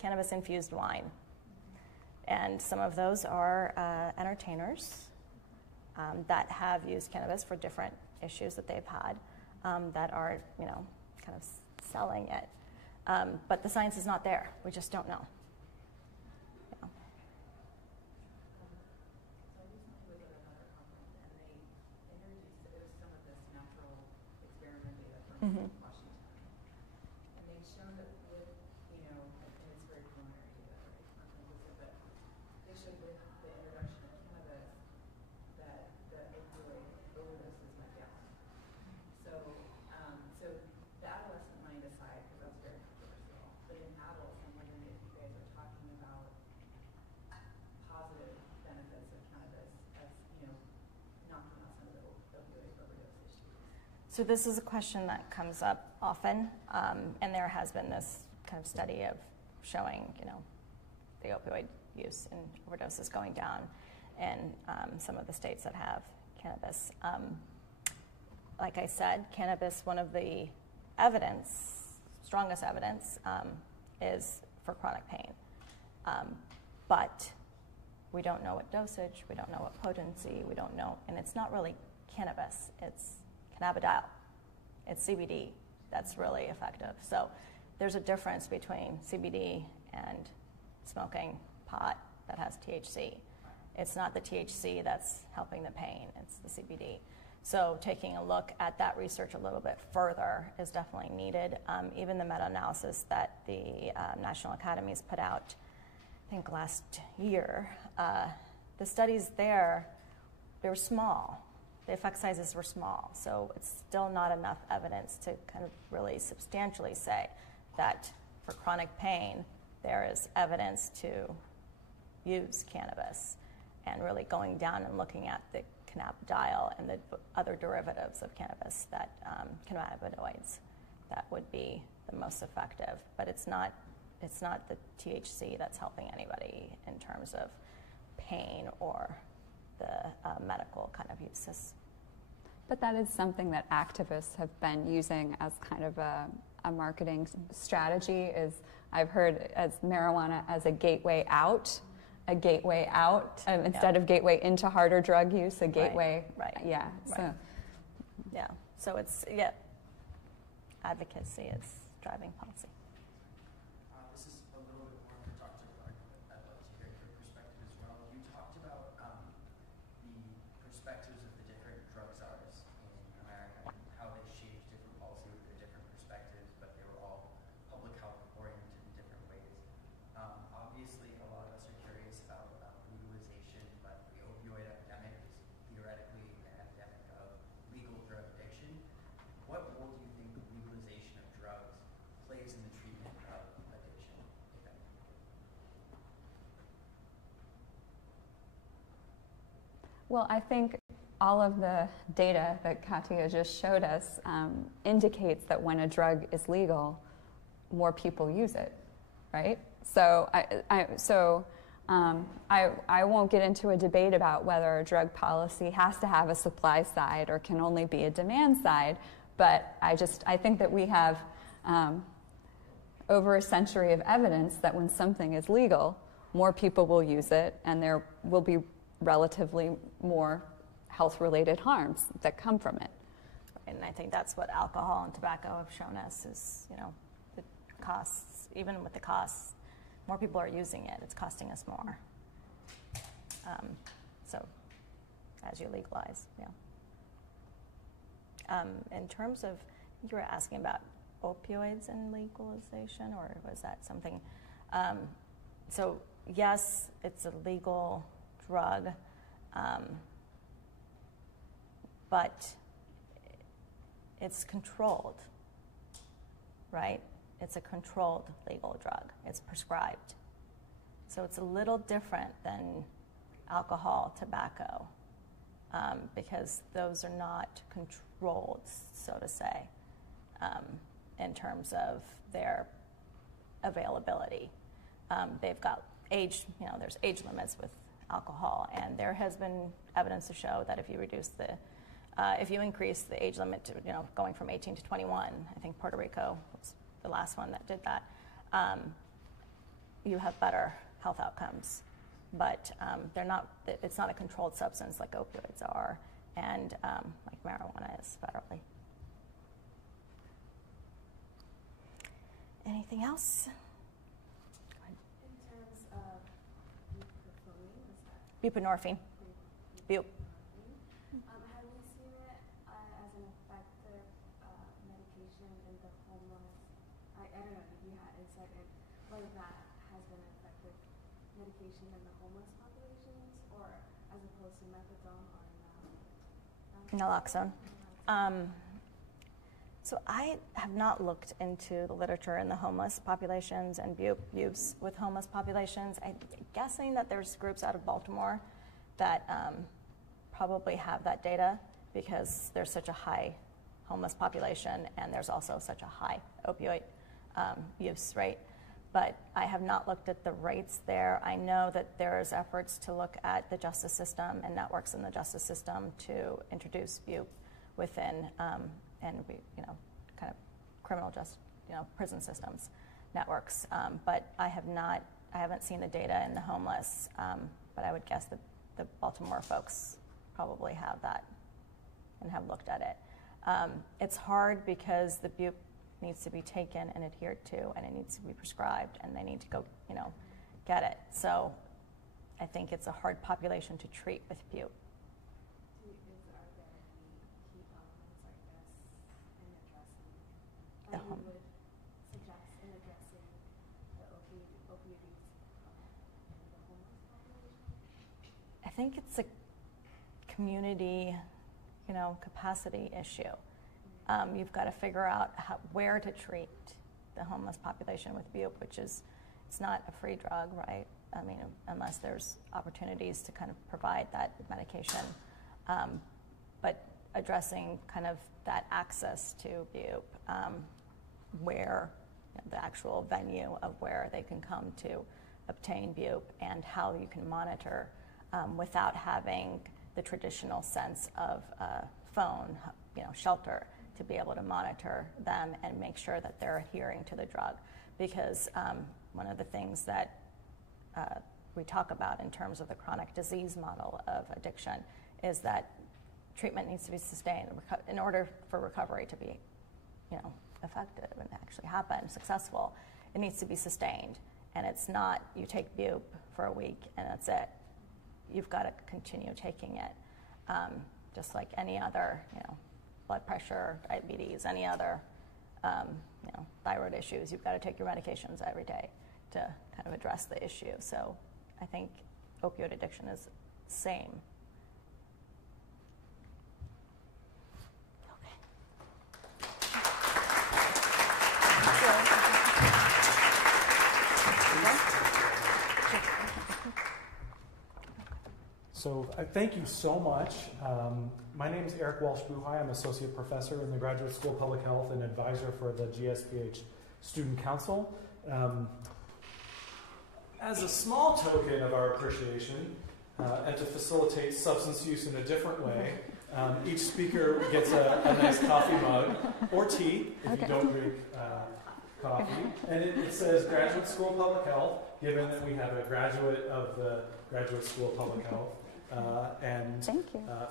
cannabis-infused wine. And some of those are entertainers that have used cannabis for different issues that they've had that are, kind of selling it. But the science is not there. We just don't know. Mm-hmm. Washington. And they've shown that with, and it's very preliminary data, right? But they showed with the introduction of cannabis that the opioid overdoses went down. So the adolescent mind aside, because that's very controversial, but in adults, I'm wondering if you guys are talking about positive benefits of cannabis as, knocking out some of the opioid overdose issues. So this is a question that comes up often, and there has been this kind of study of showing, the opioid use and overdoses going down in some of the states that have cannabis. Like I said, cannabis, one of the strongest evidence, is for chronic pain. But We don't know what dosage, we don't know what potency, we don't know, and it's not really cannabis, it's cannabidiol. It's CBD that's really effective. So there's a difference between CBD and smoking pot that has THC. It's not the THC that's helping the pain, it's the CBD. So taking a look at that research a little bit further is definitely needed. Even the meta-analysis that the National Academies put out, I think last year, the studies there, they were small. The effect sizes were small, so it's still not enough evidence to kind of really substantially say that for chronic pain, there is evidence to use cannabis, and really going down and looking at the cannabidiol and the other derivatives of cannabis, that cannabinoids, that would be the most effective. But it's not the THC that's helping anybody in terms of pain or the medical kind of uses. But that is something that activists have been using as kind of a marketing strategy. Is I've heard as marijuana as a gateway out, instead of gateway into harder drug use, a gateway. Right. Yeah. Right. So. Yeah. So it's advocacy is driving policy. This is a little bit more for Dr. Clark, but I'd love to hear your perspective as well. You talked about the perspectives of the different drug czars in America and how they shaped different policy with their different perspectives, but they were all public health oriented in different ways. Obviously, a lot of us are curious about legalization, but the opioid epidemic is theoretically an epidemic of legal drug addiction. What role do you think legalization of drugs plays in the treatment of addiction, if any? Well, I think all of the data that Katia just showed us indicates that when a drug is legal, more people use it, right? So I won't get into a debate about whether a drug policy has to have a supply side or can only be a demand side, but I think that we have over a century of evidence that when something is legal, more people will use it, and there will be relatively more health-related harms that come from it. And I think that's what alcohol and tobacco have shown us is, the costs, even with the costs, more people are using it, it's costing us more. So as you legalize, in terms of, you were asking about opioids and legalization, or was that something? So yes, it's a legal drug, but it's controlled, right? It's a controlled legal drug. It's prescribed. So it's a little different than alcohol, tobacco, because those are not controlled, so to say, in terms of their availability. They've got age, there's age limits with alcohol, and there has been evidence to show that if you reduce if you increase the age limit to, going from 18 to 21, I think Puerto Rico was the last one that did that, you have better health outcomes. But it's not a controlled substance like opioids are, and like marijuana is federally. Anything else? In terms of buprenorphine. Bup. Have you seen it as an effective medication in the homeless? I don't know if you had insight in whether that has been an effective medication in the homeless populations, or as opposed to methadone or naloxone. So I have not looked into the literature in the homeless populations and bup use with homeless populations. I'm guessing that there's groups out of Baltimore that probably have that data, because there's such a high homeless population and there's also such a high opioid use rate. But I have not looked at the rates there. I know that there's efforts to look at the justice system and networks in the justice system to introduce bup within kind of criminal prison systems networks. But I haven't seen the data in the homeless. but I would guess that the Baltimore folks probably have that and have looked at it. It's hard because the bupe needs to be taken and adhered to, and it needs to be prescribed, and they need to go, get it. So I think it's a hard population to treat with bupe. Are there any key elements, I guess, in addressing, that you would suggest in addressing the opioid use in the homeless population? I think it's a community, capacity issue. You've got to figure out where to treat the homeless population with bupe, which is, it's not a free drug, right? I mean, unless there's opportunities to kind of provide that medication. But addressing kind of that access to bupe, where the actual venue of where they can come to obtain bupe and how you can monitor without having the traditional sense of phone, shelter, to be able to monitor them and make sure that they're adhering to the drug. Because one of the things that we talk about in terms of the chronic disease model of addiction is that treatment needs to be sustained in order for recovery to be, effective and actually happen, successful. It needs to be sustained, and it's not you take bupe for a week and that's it. You've got to continue taking it, just like any other, blood pressure, diabetes, any other, thyroid issues. You've got to take your medications every day to kind of address the issue. So I think opioid addiction is the same. So thank you so much. My name is Eric Walsh-Buhai. I'm Associate Professor in the Graduate School of Public Health and Advisor for the GSPH Student Council. As a small token of our appreciation and to facilitate substance use in a different way, each speaker gets a nice coffee mug or tea if you don't drink coffee. And it says Graduate School of Public Health, given that we have a graduate of the Graduate School of Public Health. And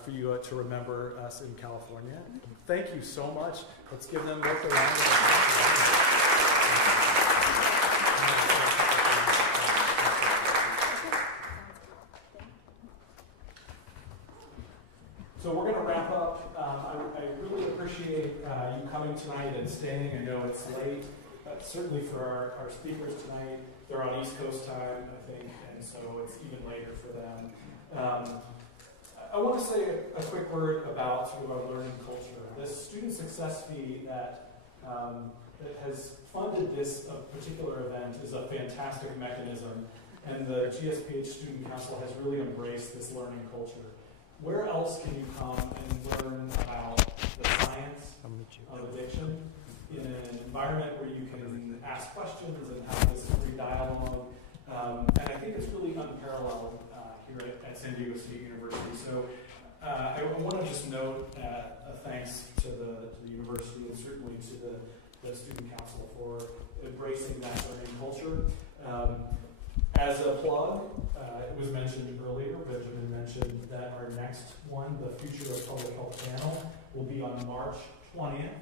for you to remember us in California. Thank you so much. Let's give them both a round of applause. So we're going to wrap up. I really appreciate you coming tonight and staying. I know it's late, certainly for our speakers tonight. They're on East Coast time, I think, and so it's even later for them. I want to say a quick word about sort of our learning culture. This student success fee that has funded this particular event is a fantastic mechanism, and the GSPH Student Council has really embraced this learning culture. Where else can you come and learn about the science of addiction in an environment where you can ask questions and have this free dialogue? And I think it's really unparalleled here at San Diego State University. So I want to just note a thanks to the university and certainly to the Student Council for embracing that learning culture. As a plug, it was mentioned earlier, Benjamin mentioned that our next one, the Future of Public Health panel, will be on March 20th.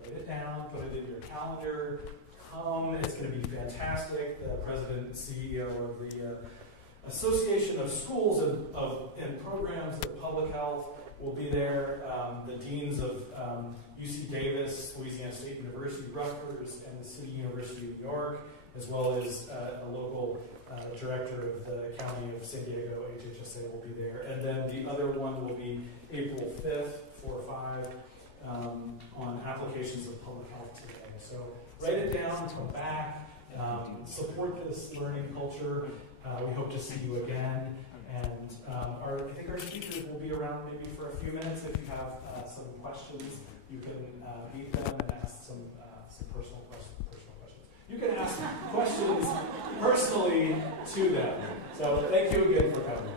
Write it down, put it in your calendar. It's going to be fantastic. The president and CEO of the Association of Schools and Programs of Public Health will be there. The deans of UC Davis, Louisiana State University, Rutgers, and the City University of New York, as well as a local director of the County of San Diego, HHSA, will be there. And then the other one will be April 5th, 4 or 5, on applications of public health today. So write it down, come back, support this learning culture. We hope to see you again. And I think our speakers will be around maybe for a few minutes. If you have some questions, you can meet them and ask some personal questions. You can ask questions personally to them. So thank you again for coming.